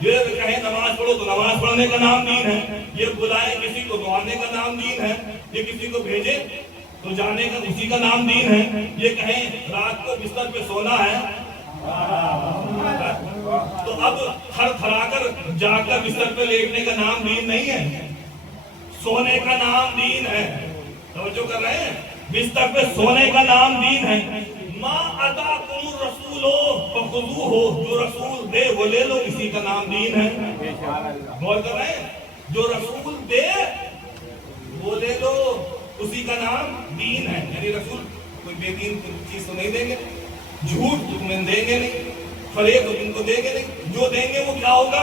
یہ کہیں نماز پڑھو تو نماز پڑھنے کا نام دین ہے، یہ بلائے کسی کو تو آنے کا نام دین ہے، یہ کسی کو بھیجے تو جانے کا اسی کا نام دین ہے، یہ کہیں رات کو بستر پہ سونا ہے تو اب تھر تھرا کر جا کر بستر پہ لیٹنے کا نام دین نہیں ہے، سونے کا نام دین ہے۔ توجہ کر رہے ہیں؟ بستر پہ سونے کا نام دین ہے۔ ما اتاکم الرسول فخذوہ، جو رسول دے وہ لے لو، اسی کا نام دین ہے۔ غور کر رہے ہیں؟ جو رسول دے وہ لے لو، اسی کا نام دین ہے۔ یعنی رسول کوئی بے دین چیز تو نہیں دیں گے، جھوٹ تمہیں دیں گے نہیں، فریب تو تم کو دیں گے نہیں، جو دیں گے وہ کیا ہوگا؟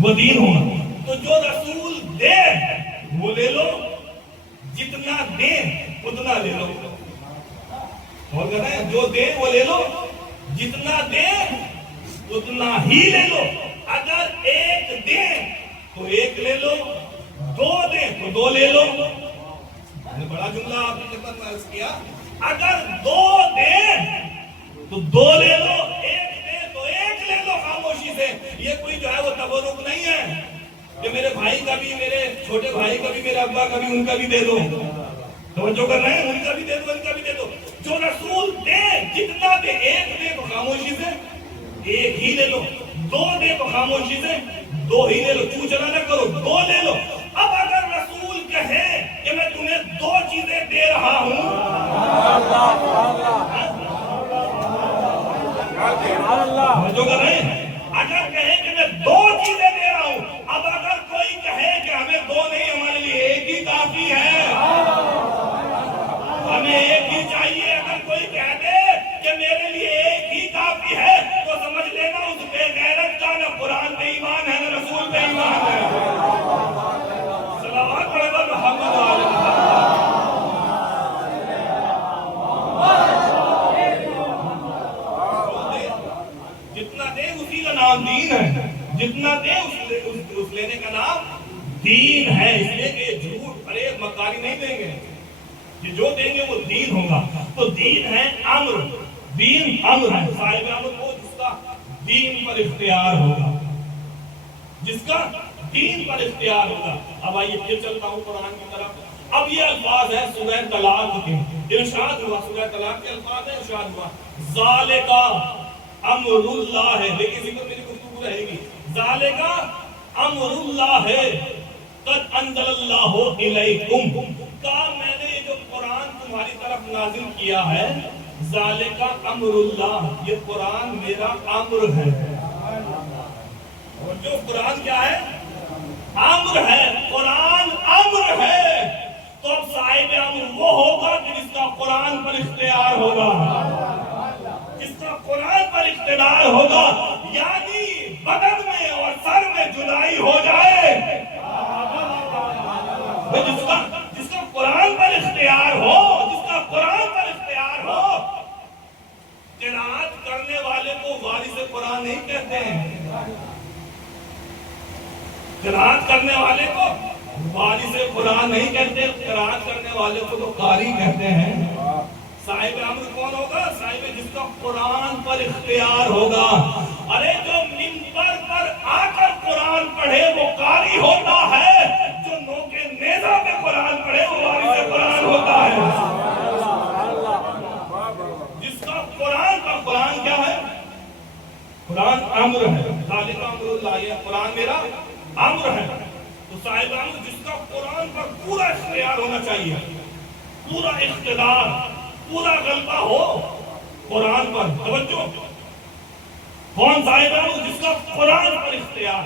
وہ دین ہوگا۔ تو جو رسول دے وہ لے لو، جتنا دیں اتنا لے لو۔ اور کہتے ہیں جو دیں وہ لے لو، جتنا دیں اتنا ہی لے لو۔ اگر ایک دیں تو ایک لے لو، دو دیں تو دو لے لو۔ بڑا جملہ آپ نے خدمت میں عرض کیا، اگر دو دیں تو دو لے لو، ایک دیں تو ایک لے لو خاموشی سے۔ یہ کوئی جو ہے وہ تبرک نہیں ہے کہ میرے بھائی کا بھی، میرے چھوٹے بھائی کا بھی، میرے ابا کا بھی، ان کا بھی دے دو۔ توجہ کر رہے ہیں؟ ان کا بھی دے دو، ان کا بھی دے دو۔ جو رسول دے جتنا دے، ایک دے تو خاموشی سے ایک ہی لے لو، دو دے تو خاموشی سے دو ہی لے لو، چوچلا نہ کرو، دو لے لو۔ اب اگر رسول کہے کہ میں تمہیں دو چیزیں دے رہا ہوں، جو کر رہے ہیں، اگر کہے کہ میں دو چیزیں دے رہا ہوں، اب اگر کوئی کہے کہ ہمیں دو نہیں، ہمارے لیے ایک ہی کافی ہے، ہمیں ایک ہی چاہیے، اگر کوئی کہہ دے کہ میرے لیے ایک ہی کافی ہے تو سمجھ لینا اس بے غیرت کا نہ قرآن پہ ایمان ہے نہ رسول پہ ایمان ہے۔ صلوات پڑھے گا محمد علیہ جتنا دے اسی کا نام دین ہے، جتنا دے اس لینے کا نام دین ہے۔ اس لیے کہ جھوٹ فریب مکاری نہیں دیں گے، یہ جو دیں گے وہ دین ہوگا۔ تو دین ہے امر، دین امر ہے، صاحب امر وہ جس کا دین پر اختیار ہوگا، جس کا دین پر اختیار ہوگا۔ اب آئیے پھر چلتا ہوں قرآن کی طرف۔ اب یہ الفاظ ہے سورہ طلاق کے، ارشاد ہوا، سورہ طلاق کے الفاظ ہے، ارشاد ہوا ذالک امر اللہ ہے۔ دیکھیں اسی پر میری گفتگو رہے گی۔ ذالک امر اللہ ہے قد انزل اللہ الیکم، کہا میں نے یہ جو قرآن تمہاری طرف نازل کیا ہے، ذالک امر اللہ، یہ قرآن میرا امر ہے۔ اور جو قرآن کیا ہے؟ امر ہے، قرآن امر ہے۔ تو اب صاحب امر وہ ہوگا کہ جس کا قرآن پر اختیار ہوگا، جس کا قرآن پر اقتدار ہوگا، یعنی بدن میں اور سر میں جدائی ہو جائے، جس کا قرآن پر اختیار ہو، جس کا قرآن پر اختیار ہو۔ قرات کرنے والے کو وارث قرآن نہیں کہتے ہیں، قرات کرنے والے کو وارث قرآن نہیں کہتے، قرات کرنے والے کو تو قاری کہتے ہیں۔ صاحب امر کون ہوگا؟ صاحب جس کا قرآن پر اختیار ہوگا۔ ارے جو منبر پر آ کر قرآن پڑھے وہ قاری ہوتا ہے، جو نوکے نیزہ پہ قرآن پڑھے وہ وارث قرآن ہوتا ہے۔ جس کا قرآن کیا ہے؟ قرآن امر ہے، ذالک امر اللہ، یہ قرآن میرا امر ہے۔ تو صاحب امر جس کا قرآن پر پورا اختیار ہونا چاہیے، پورا اقتدار، پورا غلبہ ہو قرآن پر۔ توجہ، کون صاحب امر؟ جس کا قرآن پر اختیار۔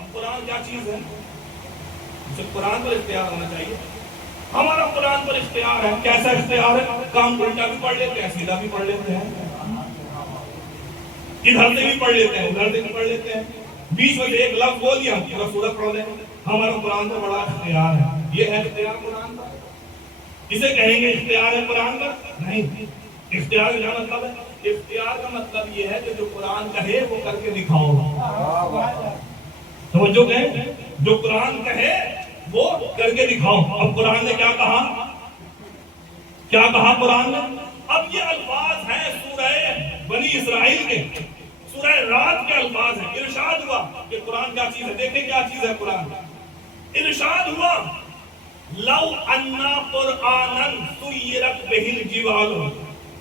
اب قرآن کیا چیز ہے؟ اسے قرآن پر اختیار ہونا چاہیے۔ ہمارا قرآن پر اختیار ہے، کیسا اختیار ہے؟ کام الٹا بھی پڑھ لیتے ہیں، سیدھا بھی پڑھ لیتے ہیں، ادھر سے بھی پڑھ لیتے ہیں، ادھر سے بھی پڑھ لیتے ہیں، بیچ میں ایک لفظ بول دیا پورا سورہ پڑھ لیں۔ ہمارا قرآن پر بڑا اختیار ہے۔ یہ ہے اختیار قرآن کا؟ اسے کہیں گے اختیار ہے قرآن کا؟ نہیں۔ اختیار کا مطلب ہے، اختیار کا مطلب یہ ہے کہ جو قرآن کہے وہ کر کے دکھاؤ۔ توجہ کہیں، جو قرآن کہے وہ کر کے دکھاؤ۔ اب قرآن نے کیا کہا؟ کیا کہا قرآن نے؟ اب یہ الفاظ ہیں سورہ بنی اسرائیل کے، سورہ رات کے الفاظ ہیں. ارشاد ہوا کہ قرآن کیا چیز ہے. دیکھیں کیا چیز ہے قرآن. ارشاد ہوا لو انا قرآنا سیرت بہ الجبال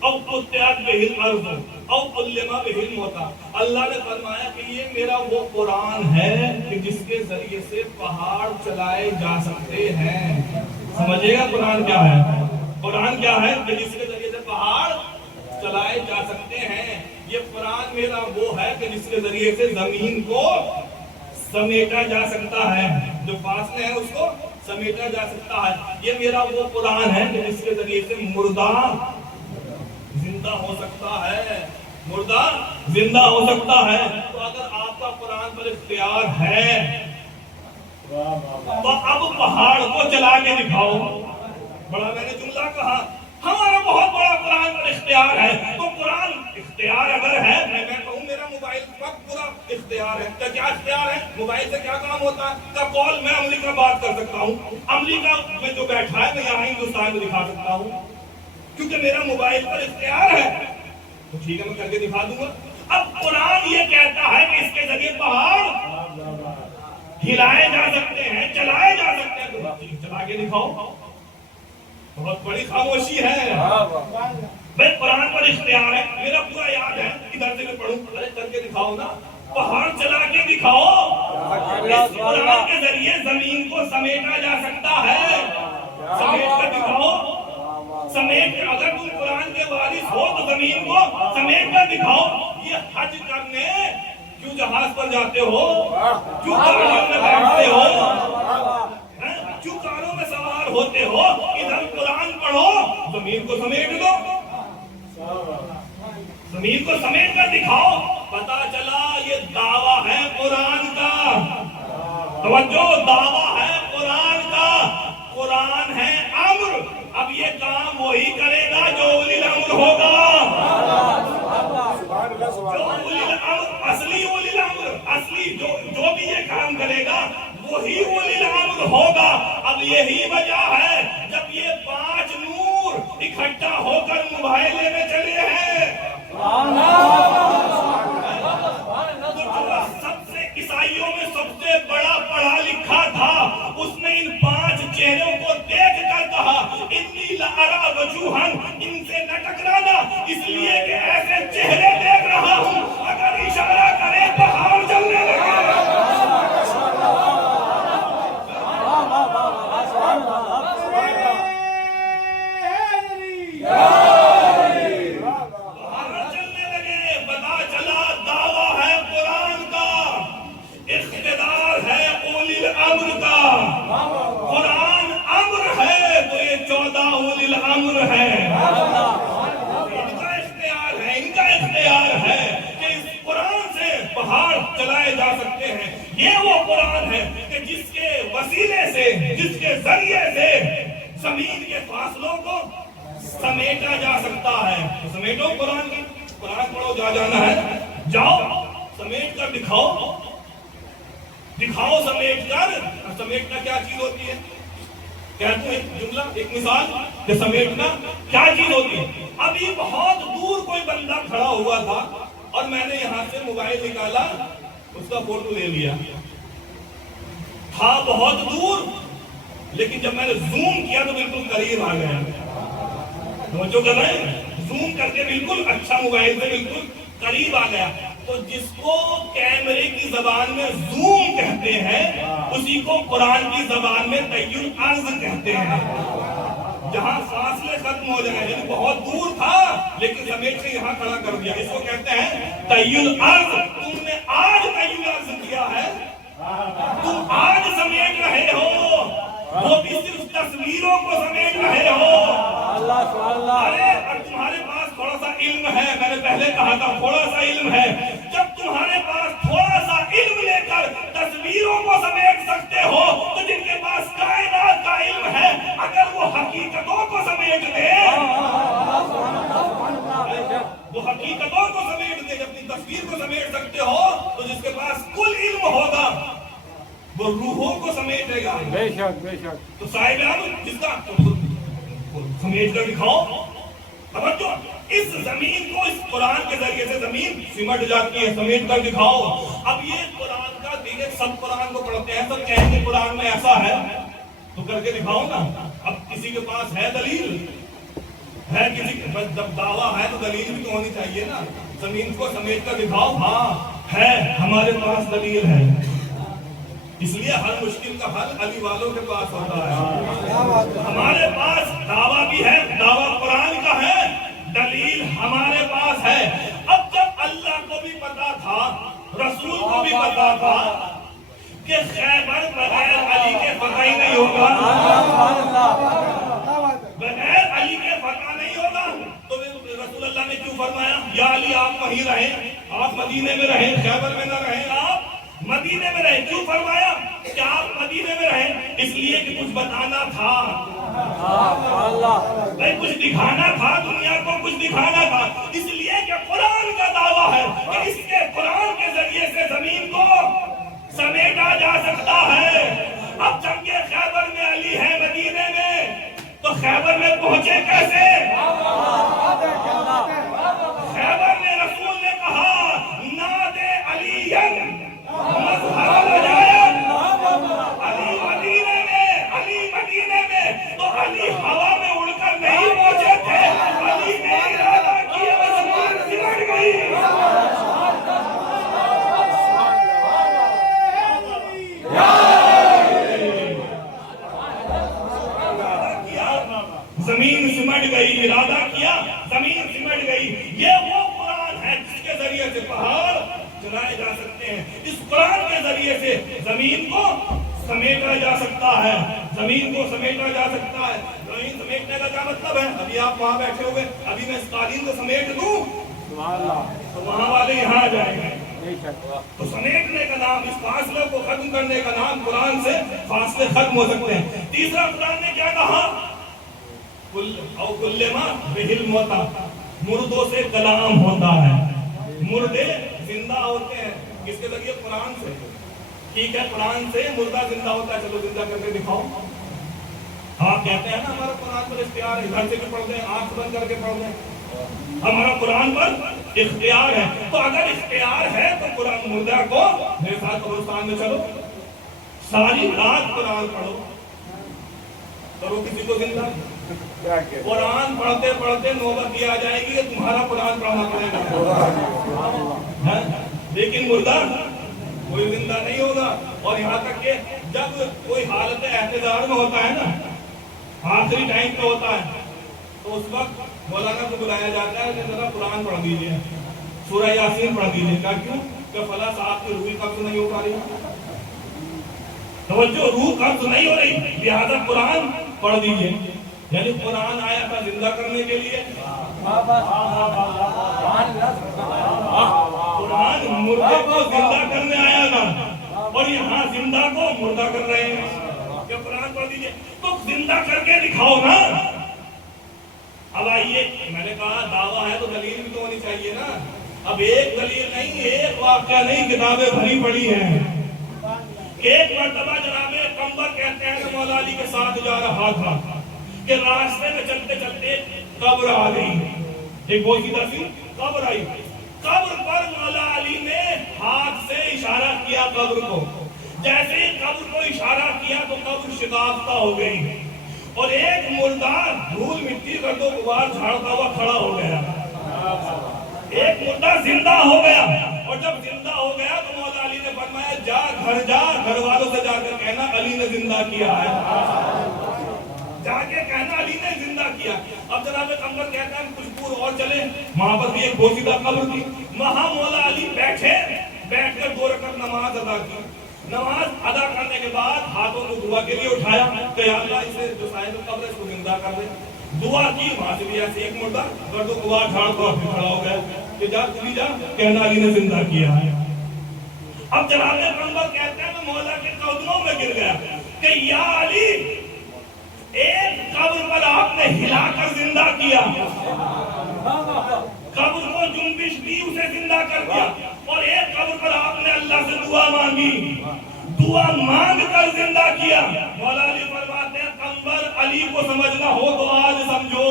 او قطعت بہ الارض او کلم بہ الموتى. اللہ نے فرمایا کہ یہ میرا وہ قرآن ہے کہ جس کے ذریعے سے پہاڑ چلائے جا سکتے ہیں. سمجھے گا قرآن کیا ہے. قرآن کیا ہے کہ جس کے ذریعے سے پہاڑ چلائے جا سکتے ہیں. یہ قرآن میرا وہ ہے کہ جس کے ذریعے سے زمین کو سمیٹا جا سکتا ہے. جو فاصلے ہیں اس کو سمیٹا جا سکتا ہے. یہ میرا وہ قرآن ہے کہ جس کے ذریعے سے مردہ زندہ ہو سکتا ہے. مردہ زندہ ہو سکتا ہے. تو اگر آپ کا قرآن پر اختیار ہے تو اب پہاڑ کو چلا کے دکھاؤ. بڑا میں نے جملہ کہا ہمارا بہت بڑا قرآن پر اختیار ہے. تو قرآن اختیار اگر ہے, میں کہوں میرا موبائل پر پورا اختیار ہے. کیا اختیار ہے؟ موبائل سے کیا کام ہوتا ہے؟ کا کال میں عملی کا بات کر سکتا ہوں. عملی کا میں جو بیٹھا ہے میں یہاں ہندوستان میں دکھا سکتا ہوں کیونکہ میرا موبائل پر اختیار ہے. تو ٹھیک ہے میں کر کے دکھا دوں گا. اب قرآن یہ کہتا ہے کہ اس کے ذریعے پہاڑ ہلائے جا سکتے ہیں, چلائے جا سکتے ہیں. تو چلا کے دکھاؤ. بہت بڑی خاموشی ہے. بھائی قرآن پر اختیار ہے, میرا پورا یاد ہے, ادھر سے میں پڑھوں. ارے کر کے دکھاؤ نا. پہاڑ چلا کے دکھاؤ. اس قرآن کے ذریعے زمین کو سمیٹا جا سکتا ہے. سمیٹ کر دکھاؤ. سمیٹ اگر تم قرآن کے وارث ہو تو زمین کو سمیٹ کر دکھاؤ. یہ حج کرنے کیوں جہاز پر جاتے ہو, کیوں گاڑیوں میں بیٹھتے ہو, کیوں کاروں میں سوار ہوتے ہو, ادھر قرآن پڑھو, زمین کو سمیٹ دو. زمین کو سمیٹ کر دکھاؤ. پتا چلا یہ دعویٰ ہے قرآن کا. توجہ, دعویٰ ہے قرآن کا. قرآن ہے امر. اب یہ کام وہی کرے گا جو اولی الامر ہوگا. جو اولی الامر, اصلی اولی الامر, اصلی جو بھی یہ کام کرے گا وہی اولی الامر ہوگا. اب یہی وجہ ہے جب یہ 5 نور اکٹھا ہو کر مباہلے میں چلے ہیں. سب سے عیسائیوں میں سب سے بڑا پڑھا لکھا تھا, اس نے ان 5 چہروں کو دیکھ کر کہا انی لارا وجوہا, ان سے نہ ٹکرانا, اس لیے کہ ایسے چہرے دیکھ رہا ہوں اگر اشارہ کرے پہاڑ چلنے لگے. قرآن امر ہے تو یہ 14 اولی الامر ہے. ان کا اختیار ہے کہ اس قرآن سے پہاڑ چلائے جا سکتے ہیں. یہ وہ قرآن ہے کہ جس کے وسیلے سے, جس کے ذریعے سے زمین کے فاصلوں کو سمیٹا جا سکتا ہے. سمیٹو قرآن کی. قرآن پڑھو, جا جانا ہے جاؤ, سمیٹ کر دکھاؤ. دکھاؤ سمیٹ کر. سمیٹنا کیا چیز ہوتی ہے؟ کہتے ہیں جملہ, ایک مثال کہ سمیٹنا کیا چیز ہوتی ہے. ابھی بہت دور کوئی بندہ کھڑا ہوا تھا اور میں نے یہاں سے موبائل نکالا, اس کا فوٹو لے لیا. تھا بہت دور, لیکن جب میں نے زوم کیا تو بالکل قریب آ گیا. جو کر رہے ہیں زوم کر کے بالکل اچھا موبائل سے بالکل قریب آ گیا. تو جس کو کیمرے کی زبان میں زوم کہتے ہیں اسی کو قرآن کی زبان میں طی الارض کہتے ہیں. جہاں فاصلے ختم ہو جائیں, یعنی بہت دور تھا لیکن سمیٹ کے یہاں کھڑا کر دیا, اس کو کہتے ہیں طی الارض. تم نے آج طی الارض کیا ہے, تم آج سمیٹ رہے ہو, وہ بھی صرف تصویروں کو سمیٹ رہے ہو. ارے تمہارے پاس تھوڑا سا علم ہے, میں نے پہلے کہا تھا تھوڑا سا علم ہے. جب تمہارے پاس تھوڑا سا علم لے کر تصویروں کو سمیٹ سکتے ہو تو جن کے پاس کائنات کا علم ہے اگر وہ حقیقتوں کو سمیٹ دے, وہ حقیقتوں کو سمیٹ دے, اپنی تصویر کو سمیٹ سکتے ہو تو جس کے پاس کل علم ہوگا وہ روحوں کو سمیٹے گا. بے شک بے شک. تو صاحب جس کا سمیٹ کر دکھاؤ. توجہ, اس زمین کو اس قرآن کے ذریعے سے زمین سمٹ جاتی ہے. سمیٹ کر دکھاؤ. اب یہ قرآن کا دین ہے. سب قرآن کو پڑھتے ہیں, سب کہیں گے قرآن میں ایسا ہے تو کر کے دکھاؤ نا. اب کسی کے پاس ہے دلیل ہے, کسی کے بس جب دعویٰ ہے تو دلیل بھی تو ہونی چاہیے نا. زمین کو سمیٹ کر دکھاؤ. ہاں ہے, ہمارے پاس دلیل ہے. اس لیے ہر مشکل کا حل علی والوں کے پاس ہوتا ہے. ہمارے پاس دعویٰ بھی ہے, دعویٰ قرآن کا ہے, دلیل ہمارے پاس ہے. اب جب اللہ کو بھی پتا تھا, رسول کو بھی پتا تھا کہ خیبر بغیر علی کے فتح ہی نہیں ہوگا, بغیر علی کے فتح نہیں ہوگا, تو رسول اللہ نے کیوں فرمایا یا علی آپ وہیں رہیں, آپ مدینے میں رہیں, خیبر میں نہ رہیں, آپ مدینے میں رہیں. کیوں فرمایا کہ آپ مدینے میں رہیں؟ اس لیے کہ کچھ بتانا تھا, کچھ دکھانا تھا, دنیا کو کچھ دکھانا تھا. اس لیے کہ قرآن کا دعویٰ ہے کہ اس کے قرآن کے ذریعے سے زمین کو سمیٹا جا سکتا ہے. اب جنگ خیبر میں علی ہے مدینے میں, تو خیبر میں پہنچے کیسے؟ خیبر میں رسول نے کہا نادے علی مظہر العجائب, علی مدینے میں, علی مدینے میں. تو علی ہوا میں اڑ کر نہیں پہنچے تھے, علی نے ارادہ کیا, آسمان سمٹ گئی. زمین سمٹ گئی, ارادہ کیا, زمین سمٹ گئی. یہ وہ قرآن ہے جس کے ذریعے سے پہاڑ چلائے جا سکتے ہیں. اس قرآن کے ذریعے سے زمین کو سمیٹا جا سکتا ہے, زمین کو سمیٹا جا سکتا ہے. زمین سمیٹنے کا کیا مطلب ہے؟ ابھی آپ وہاں بیٹھے ہوئے, ابھی میں اس قالین کو سمیٹ دوں تو وہاں والے یہاں آ جائیں گے. تو سمیٹنے کا نام, اس فاصلے کو ختم کرنے کا نام قرآن سے فاصلے ختم ہو سکتے ہیں. تیسرا قرآن نے کیا کہا؟ او کلما بہل موتا, مردوں سے کلام ہوتا ہے. مردے زندہ ہوتے ہیں کس کے ذریعے؟ قرآن سے. ٹھیک ہے, قرآن سے مردہ زندہ ہوتا ہے, چلو زندہ کر کے دکھاؤ. آپ کہتے ہیں نا ہمارا قرآن پر اختیار ہے, گھر سے بھی پڑھ دیں, آنکھ بند کر کے پڑھ دیں, ہمارا قرآن پر اختیار ہے. تو اگر اختیار ہے تو قرآن مردہ کو میرے ساتھ قبرستان میں چلو, ساری رات قرآن پڑھو, کرو کسی کو زندہ. قرآن پڑھتے پڑھتے نوبت یہ آ جائے گی کہ تمہارا قرآن پڑھنا پڑے گا, لیکن مردہ کوئی زندہ نہیں ہوگا. اور یہاں تک کہ جب کوئی حالت احتضار میں ہوتا ہے نا, آخری ٹائم پہ ہوتا ہے, تو اس وقت مولانا کو بلایا جاتا ہے کہ ذرا قرآن پڑھ دیجیے, سورہ یاسین پڑھ دیجیے. کیوں کہ فلاں صاحب کی روح قبض نہیں ہو پا رہی, توجہ, روح قبض نہیں ہو رہی, لہذا قرآن پڑھ دیجیے. یعنی قرآن آیا تھا زندہ کرنے کے لیے, قرآن مردے کو زندہ کرنے آیا تھا, اور یہاں زندہ کو مردہ کر رہے ہیں کہ قرآن پڑھ دیجیے. تو زندہ کر کے دکھاؤ نا. اب آئیے, میں نے کہا دعویٰ ہے تو دلیل بھی تو ہونی چاہیے نا. اب ایک دلیل نہیں, ایک واقعہ نہیں, کتابیں بھری پڑی ہیں. ایک مرتبہ جناب کمبر کہتے ہیں کہ مولا علی کے ساتھ جا رہا تھا کہ راستے میں چلتے چلتے قبر آ گئی, ایک بہت سیدھا سی قبر آئی. قبر پر مولا علی نے ہاتھ سے اشارہ کیا قبر کو. جیسے ہی قبر کو اشارہ کیا تو قبر شکافتہ ہو گئی, اور ایک مردار دھول مٹی گرد و غبار جھاڑتا ہوا کھڑا ہو گیا. ایک مردہ زندہ ہو گیا, اور جب زندہ ہو گیا تو مولا علی نے فرمایا جا گھر جا, گھر والوں سے جا کر کہنا علی نے زندہ کیا ہے, جا کے کہنا علی نے زندہ کیا. اب جناب قمر کہتا ہے کچھ دور اور چلے, وہاں پر بھی ایک بوسیدہ قبر تھی, وہاں مولا علی بیٹھے, بیٹھ کر 2 رکعت نماز ادا کی. نماز ادا کرنے کے بعد ہاتھوں کو دعا کے لیے اٹھایا کہ یا اللہ اسے جو صاحب قبر ہے اس کو زندہ کر دے. دعا کی, وہاں سے بھی ایسے ایک مردہ گرد و غبار جھاڑ کر کھڑا ہو گیا کہ جا چلی جا, کہنا علی نے زندہ کیا ہے. اب جناب قمر کہتے ہیں میں مولا کے قدموں میں گر گیا کہ یا علی, ایک قبر پر آپ نے ہلا کر زندہ کیا, قبر کو جنبش دی, اسے زندہ کر دیا, اور ایک قبر پر آپ نے اللہ سے دعا مانگی, دعا مانگ کر زندہ کیا. مولا علی فرماتے ہیں قمر علی کو سمجھنا ہو تو آج سمجھو,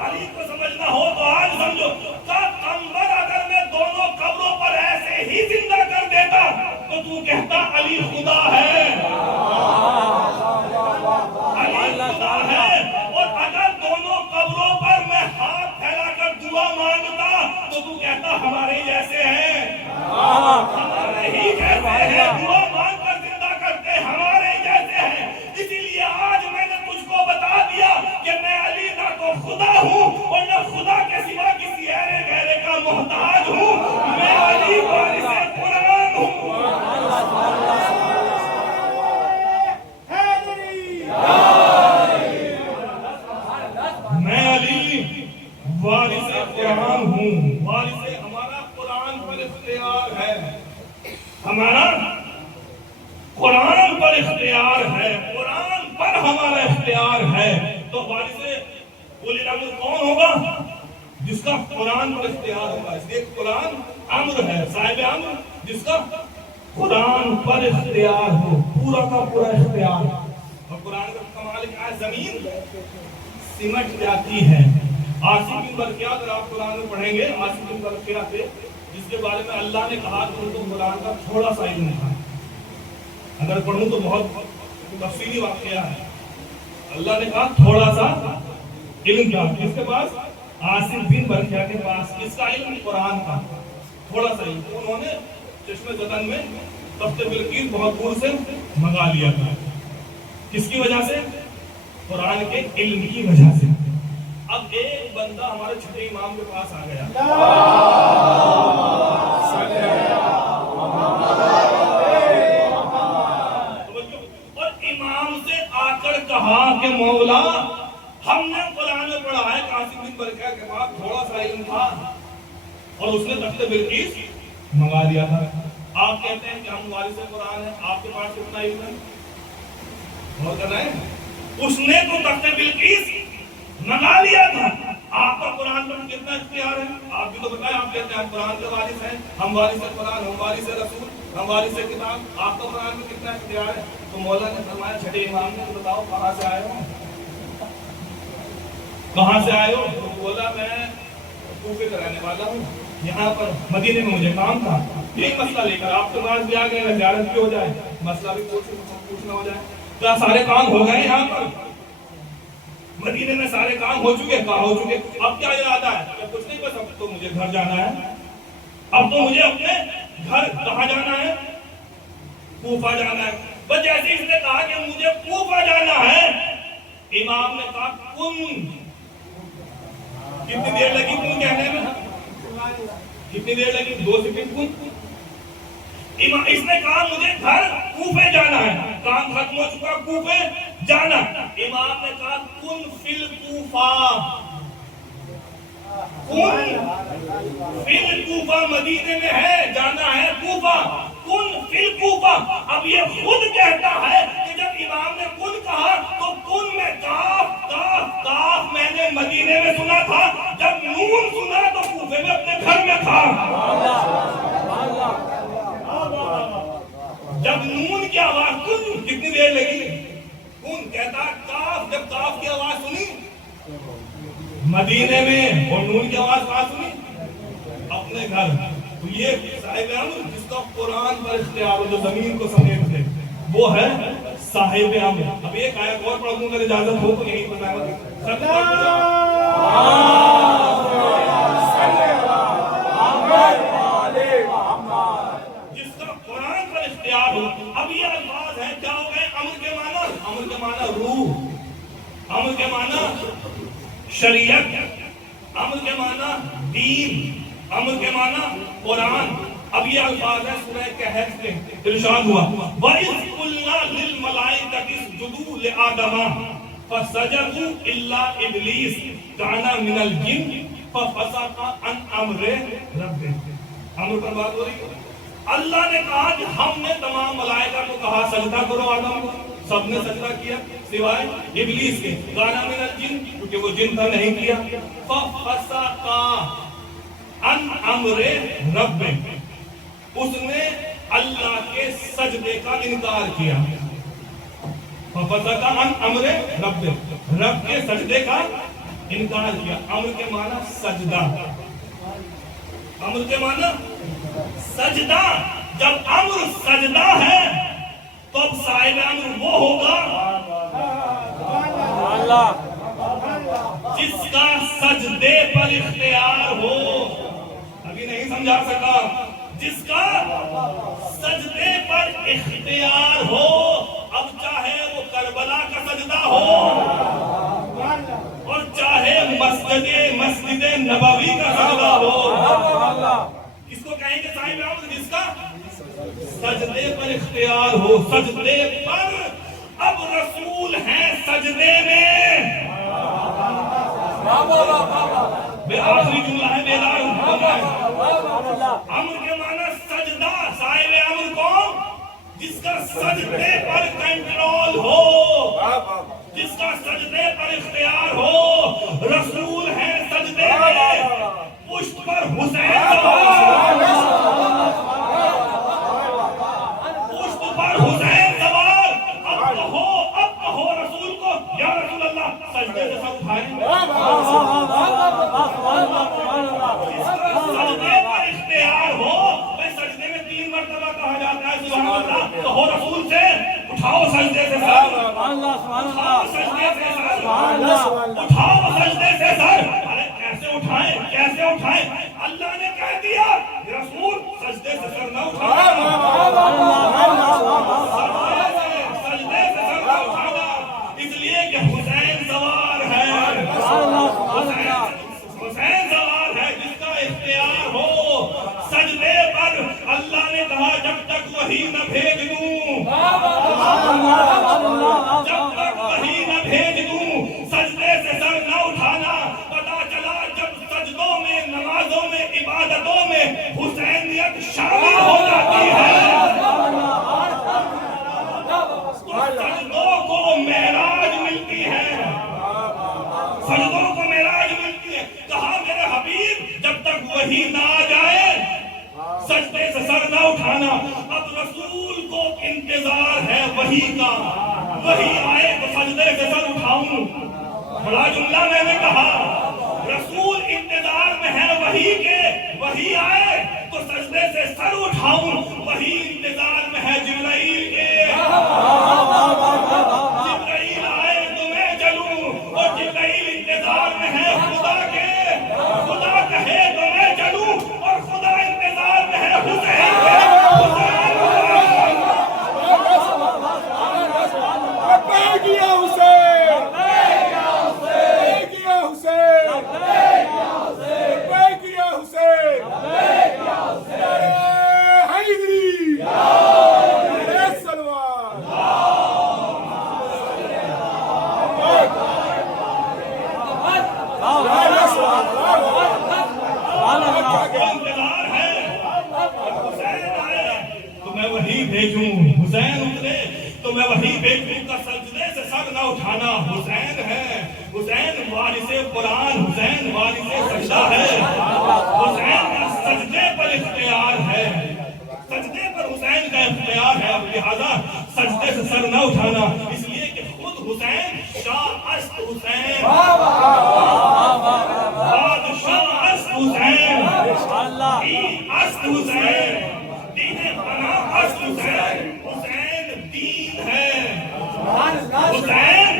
علی کو علی خدا ہے، علی خدا ہے۔ اور اگر دونوں قبروں پر میں ہاتھ پھیلا کر دعا مانگتا تو تو کہتا ہمارے جیسے ہیں، ہمارے ہی جیسے ہیں، دعا مانگ کر زندہ کرتے ہمارے جیسے ہیں۔ اسی لیے آج میں نے تجھ کو بتا دیا کہ میں علی نہ تو خدا ہوں اور نہ خدا کے سوا کسی غیرے کا محتاج ہوں، میں علی وارث قرآن ہوں۔ میں علی وارث قرآن ہوں، وارث ہمارا قرآن پر اختیار ہے، ہمارا قرآن پر اختیار ہے، قرآن پر ہمارا اختیار ہے۔ تو وارث اولی الامر کون ہوگا؟ جس کا قرآن پر اختیار ہوگا۔ اس لیے قرآن امر ہے، صاحب امر جس کا قرآن پر اختیار ہو، پورا کا پورا اختیار۔ اور قرآن کا کمال کیا ہے؟ زمین سمٹ جاتی ہے۔ عاصم بن برقیہ اگر آپ قرآن میں پڑھیں گے، عاصم بن برقیہ تھے جس کے بارے میں اللہ نے کہا کہ ان کو قرآن کا تھوڑا سا علم تھا۔ اگر پڑھوں تو بہت تفصیلی واقعہ ہے۔ اللہ نے کہا تھوڑا سا علم تھا کس کے پاس؟ عاصم بن برقیہ کے پاس۔ کس کا علم؟ قرآن کا تھوڑا سا علم۔ انہوں نے چشمے زدن میں تخت بلقیس بہت دور سے منگا لیا تھا۔ کس کی وجہ سے؟ قرآن کے علم کی وجہ سے۔ اب ایک بندہ ہمارے چھٹے امام کے پاس آ گیا، اور امام سے آ کر کہا کہ مولا ہم نے قرآن میں پڑھا ہے کہ عاصم بن برقیہ کے پاس تھوڑا سا علم تھا اور اس نے تخت بلقیس منگا لیا تھا۔ آپ کہتے ہیں کہ ہم وارث قرآن ہیں، آپ کے پاس کتنا علم ہے؟ اور کرنا ہے، اس نے تو تخت بلقیس منگا لیا تھا، آپ کا قرآن پر کتنا اختیار ہے؟ آپ بھی تو بتائیں، آپ کہتے ہیں ہم قرآن کے وارث ہیں، ہم وارث قرآن، ہم وارث رسول، ہم وارث کتاب، آپ کا قرآن میں کتنا اختیار ہے؟ تو مولا نے فرمایا چھٹے امام نے تو بتاؤ کہاں سے آئے ہو؟ کہاں سے آئے ہو؟ تو بولا میں کوفے کا رہنے والا ہوں، یہاں پر مدینے میں مجھے کام تھا، یہی مسئلہ لے کر آپ کے پاس بھی آ گئے، زیارت بھی ہو جائے، مسئلہ بھی پوچھنا ہو جائے۔ کیا سارے کام ہو گئے یہاں پر؟ مدینے میں سارے کام ہو چکے، کہاں ہو چکے؟ اب کیا ارادہ ہے؟ کچھ نہیں، بس اب تو مجھے گھر جانا ہے، اب تو مجھے اپنے گھر کہاں جانا ہے؟ کوفہ جانا ہے۔ بس جیسے اس نے کہا کہ مجھے کوفہ جانا ہے، امام نے کہا کن، کتنی دیر لگی کن کہنے میں؟ کتنی دیر لگی؟ 2 سیکنڈ کن۔ اس نے کہا مجھے گھر کوفے جانا ہے، کام ختم ہو چکا، کوفے جانا۔ امام نے کہا کن فی الکوفہ، کن فی الکوفہ، مدینے میں ہے، جانا ہے کوفہ، کن فی الکوفہ۔ اب یہ خود کہتا ہے کہ جب امام نے کن کہا تو کن میں کاف کاف کاف میں نے مدینے میں سنا تھا، جب نون سنا تو کوفے میں اپنے گھر میں تھا۔ جب نون کی آواز کن، کتنی دیر لگی؟ کن کہتا کاف، جب کاف کی آواز سنی مدینے میں، اور نون کی آواز کہاں سنی؟ اپنے گھر۔ تو یہ صاحب امر جس کا قرآن پر اختیار ہو، جو زمین کو سمیٹ دے، وہ ہے صاحب امر۔ اب ایک آیت اور پڑھ دوں اگر اجازت ہو تو، یہی بتایا جس کا قرآن پر اختیار ہو۔ اب یہ الفاظ ہیں، کیا ہو گئے؟ امر کے معنی، امر کے معنی روح، امر کے معنی شریعت، امر کے معنی دین، امر کے معنی قرآن۔ اب یہ الفاظ ہیں سورہ کہف میں ارشاد ہوا وَإِذْ قُلْنَا لِلْمَلَائِكَةِ اسْجُدُوا لِآدَمَ فَسَجَدُوا إِلَّا إِبْلِيسَ كَانَ مِنَ الْجِنِّ فَفَسَقَ عَنْ أَمْرِ رَبِّهِ۔ امر پر بات ہو رہی ہے۔ اللہ نے کہا کہ ہم نے تمام ملائکہ کو کہا سجدہ کرو آدم کو، سب نے سجدہ کیا سوائے ابلیس کے، کانا من الجن، کیونکہ وہ جن تھا نہیں کیا۔ فَفَسَقَ عَنْ أَمْرِ رَبِّهِ، اس نے اللہ کے سجدے کا انکار کیا۔ فَفَسَقَ عَنْ أَمْرِ رَبِّهِ، رب کے سجدے کا انکار کیا۔ امر کے معنی سجدہ، امر کے معنی سجدہ۔ جب امر سجدہ ہے سمجھا سکا. جس کا سجدے پر اختیار ہو، اب چاہے وہ کربلا کا سجدہ ہو اور چاہے مسجد نبوی کا سجدہ ہو. اس کو کہیں گے صاحب آپ جس کا سجدے پر اختیار ہو. سجدے پر اب رسول ہیں سجدے میں. آخری جملہ ہے بیدار امر کے معنی سجدہ. صاحب امر کون؟ جس کا سجدے پر کنٹرول ہو، جس کا سجدے پر اختیار ہو. رسول ہیں سجدے میں، پشت پر حسین سوار، پشت پر حسین سوار. اب کہو رسول کو یا رسول اللہ سجدے سے سب اٹھائیں. سجدے پر اختیار ہو. میں سجدے میں 3 مرتبہ کہا جاتا ہے سبحان اللہ. کہو رسول سے اٹھاؤ سجدے سے سر، اٹھاؤ سجدے سے سر، اٹھاؤ سجدے سے سر. ارے کیسے اٹھائیں، کیسے اٹھائیں؟ اللہ نے کہہ دیا رسول سجدے سے سر نہ اٹھانا، سجدے سے سر نہ اٹھانا. اس لیے کہ حسین سوار ہے، حسین سوار ہے جس کا اختیار ہو. سجدے پر اللہ نے کہا جب تک وحی نہ بھیج دوں، جب تک وحی نہ بھیج دوں سجدے سے سر نہ اٹھانا. پتا چلا جب سجدوں میں، نمازوں میں، عبادتوں میں حسینیت شامل ہو جاتی ہے تو سجدوں کو معراج ملتی ہے، سجدوں کو معراج ملتی ہے. کہا میرے حبیب جب تک وحی نہ آ جائے سجدے سے سر نہ اٹھانا. اب رسول کو انتظار ہے وحی کا، وحی آئے تو سجدے سے سر اٹھاؤں. بڑا جملہ میں نے کہا، رسول انتظار میں ہے وحی کے، وحی آئے تو سجدے سے سر اٹھاؤں. وحی انتظار میں ہے جبرائیل کے، جبرائیل آئے تو میں چلوں. اور جبرائیل انتظار میں ہے خدا کے، خدا کہے تو میں چلوں. اور خدا انتظار میں ہے حسین کے، حسین اترے تو میں وہی بھیجوں کا سجدے سے سر نہ اٹھانا. حسین ہے، حسین وارث قرآن، حسین وارث سجدہ ہے. حسین کا سجدے پر اختیار ہے، سجدے پر حسین کا اختیار ہے. لہذا سجدے سے سر نہ اٹھانا. اس لیے کہ خود حسین شاہ است حسین، بادشاہ است حسین، است حسین، دین بنا است حسین. حسین دین ہے، حسین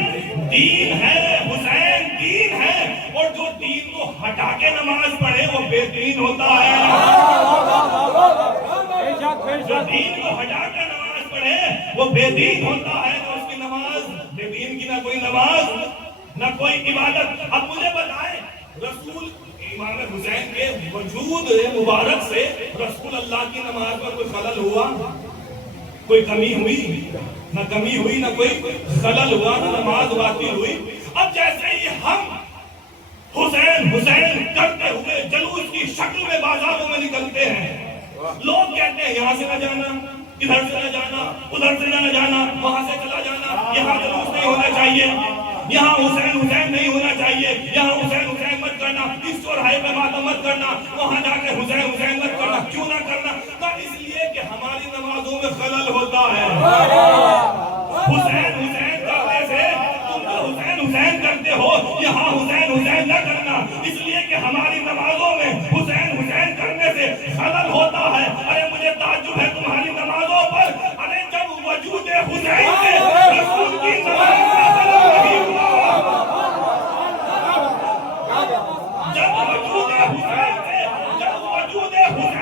دین ہے، حسین دین ہے. اور جو دین کو ہٹا کے نماز پڑھے وہ بے دین ہوتا ہے. جو دین کو ہٹا کے نماز پڑھے وہ بے دین ہوتا ہے. تو اس کی نماز بے دین کی، نہ کوئی نماز نہ کوئی عبادت. اب مجھے بتائیں رسول امام حسین کے وجود مبارک سے رسول اللہ کی نماز پر کوئی خلل ہوا؟ کوئی کمی ہوئی؟ نہ کمی ہوئی، نہ کوئی خلل ہوا، نہ نماز باطل ہوئی. اب جیسے ہی ہم حسین حسین کرتے ہوئے جلوس کی شکل میں بازاروں میں نکلتے ہیں، لوگ کہتے ہیں یہاں سے نہ جانا، ادھر سے نہ جانا، ادھر سے نہ جانا، وہاں سے چلا جانا، یہاں جلوس نہیں ہونا چاہیے، یہاں حسین حسین نہیں ہونا چاہیے، یہاں حسین حسین مت کرنا، اس چوراہے پہ ماتم مت کرنا، وہاں جا کے حسین حسین مت کرنا. کیوں نہ کرنا؟ اس لیے کہ ہماری نمازوں میں خلل ہوتا ہے. حسین حسین کرنے سے تم جو حسین حسین کرتے ہو یہاں حسین حسین نہ کرنا. اس لیے کہ ہماری نمازوں میں حسین حسین کرنے سے خلل ہوتا ہے. ارے مجھے تعجب ہے تمہاری نمازوں پر. ارے جب وجود حسین سے رسول کی نماز میں خلل نہیں ہوا، جب وجود حسین سے، جب وجود حسین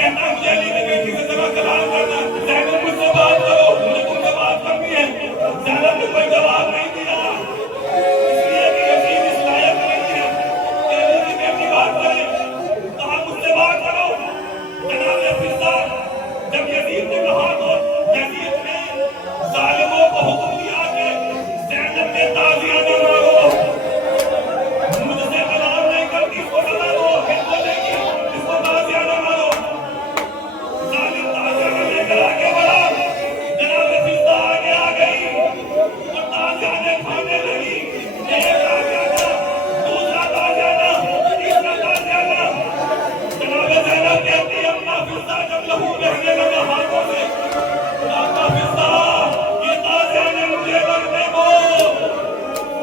کہتا ہے مجھے علی کی بیٹی سے ذرا کلام کرنا. زینب مجھ سے بات کرو, مجھے تم سے بات کرنی ہے. زینب نے کوئی جواب نہیں دیا, اس لیے کہ یزید اس لائق نہیں ہے کہ علی کی بیٹی بات کرے. کہا مجھ سے بات کرو. جناب فضا جب یزید نے کہا تو یزید نے ظالموں کو حکم دیا کہ زینب کے تازیہ نہ مارو, مجھ سے کلام نہیں کرتی, اس کو نہ مارو, پھر بولے گی اس کو تازیہ نہ مارو. ظالم تازیہ نہ لے کر آگے بڑھا. جناب فضا آگے آ گئی اور تازیہ نے کھانے لگی. ایک تازیہ نہ, دوسرا تازیہ نہ, تیسرا تازیہ نہ. جناب زینب کہتی اما فضا جب لہو بہنے لگا ہاتھوں سے, اما فضا یہ تازیہ نے مجھے مرنے دو.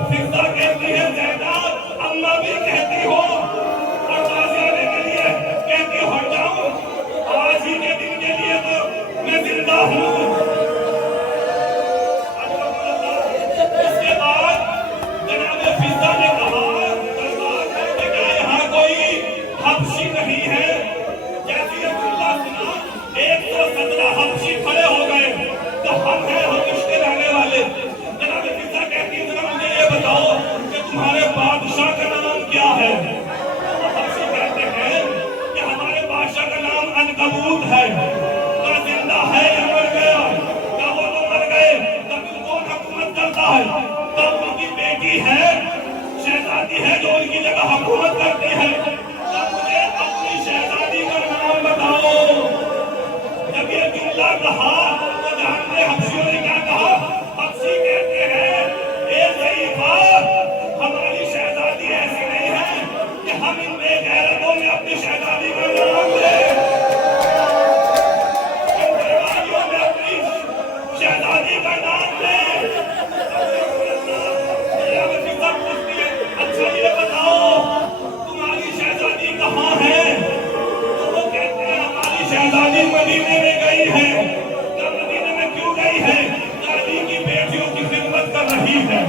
فضا کہتی ہے زینب اما بھی کہتی ہو اور تازیانے کے لیے کہتی ہو جاؤں, آج ہی کے دن کے لیے تو میں زندہ ہوں. اس کے بعد جناب فضا نے کہا تلوار ہے کہ کیا یہاں کوئی حبشی نہیں ہے. جیسے یہ جملہ سنا 117 حبشی کھڑے ہو گئے تو ہم ہیں ہمش کے رہنے والے. جناب فضا کہتی ہے ذرا مجھے یہ بتاؤ کہ تمہارے بادشاہ کا نام کیا ہے. حبشی کہتے ہیں کہ ہمارے بادشاہ کا نام عنکبوت ہے. کیا زندہ ہے یا مر گیا؟ کیا وہ تو مر گئے؟ تب کون حکومت کرتا ہے؟ تب ان کی بیٹی ہے, شہزادی ہے جو ان کی جگہ حکومت کرتی ہے. تب مجھے اپنی شہزادی کا نام بتاؤ. جب یہ جملہ کہا تو جانتے حبشیوں نے کیا کہا؟ حبشی کہتے ہیں اے ضعیفہ, ہماری شہزادی ایسی نہیں ہے کہ ہم ان بے غیرتوں میں اپنی شہزادی کا نام لیں, ان بیواریوں میں اپنی شہزادی کا نام لیں. اچھا یہ بتاؤ تمہاری شہزادی کہاں ہے؟ تو وہ کہتے ہیں ہماری شہزادی مدینے میں گئی ہے. کیا مدینے میں کیوں گئی ہے؟ علی کی بیٹیوں کی خدمت کر رہی ہے.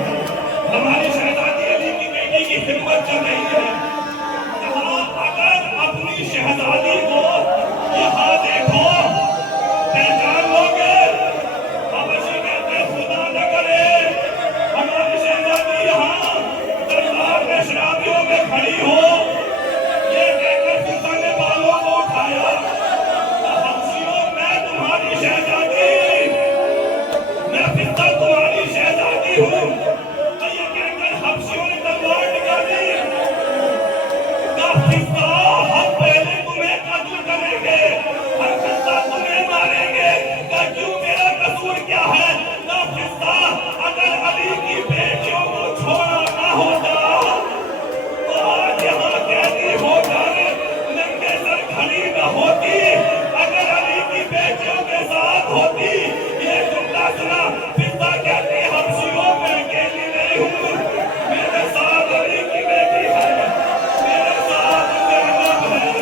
ہماری شہزادی علی کی بیٹی کی خدمت کر رہی ہے. کہا اگر اپنی شہزادی کو یہاں دیکھو پہچان لو گے. حبشی کہتے ہیں خدا نہ کرے ہماری شہزادی یہاں دربار میں شرابیوں میں کھڑی ہو. یہ کہہ کر فضا نے بالوں کو اٹھایا. حبشیوں میں تمہاری شہزادی, میں فضا تمہاری شہزادی ہوں. یہ کہہ کر حبشیوں نے تلوار نکالی. کہا فضا ہم پہلے تمہیں قتل کریں گے, ہم فضا تمہیں ماریں گے. کہا کیوں, میرا قصور کیا ہے؟ کہا فضا اگر علی کی بیٹیوں کو چھوڑا نہ ہوتا تو آج یہاں قیدی ہو کر ننگے سر کھڑی نہ ہوتی, اگر علی کی بیٹیوں کے ساتھ ہوتی. یہ جملہ سنا فضا کہتی حبشیوں میں اکیلی نہیں ہوں, میرے ساتھ علی کی بیٹی ہے, میرے ساتھ زینب ہے,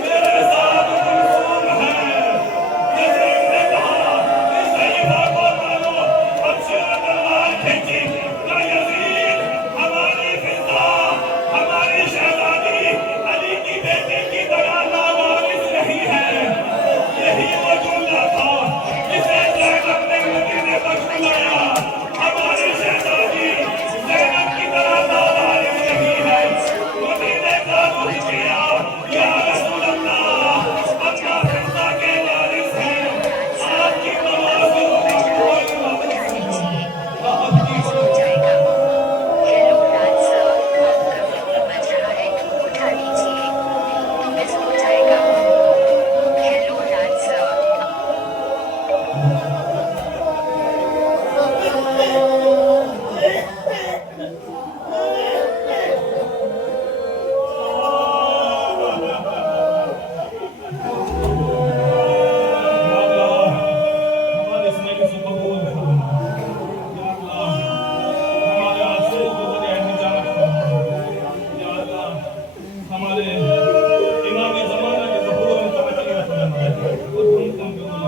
میرے ساتھ کلثوم ہے. یزید نے کہا اس ضعیفہ کو مانو. حبشیوں نے تلوار کھینچی. کہا یزید ہماری فضا, ہماری شہزادی علی کی بیٹی کی طرح ناوارث نہیں ہے. یہی وہ جملہ تھا جسے زینب نے مدینے تک بلایا. ہماری شہزادی زینب کی طرح ناوارث نہیں ہے. مدینے کا رخ کیا, یا رسول اللہ اپنا فضا کے وارث ہیں, آپ کی نوازوں کا کوئی وارث نہیں. ہمارے امام زمانہ کے ظہور میں توجہ فرمائے اور ہم کو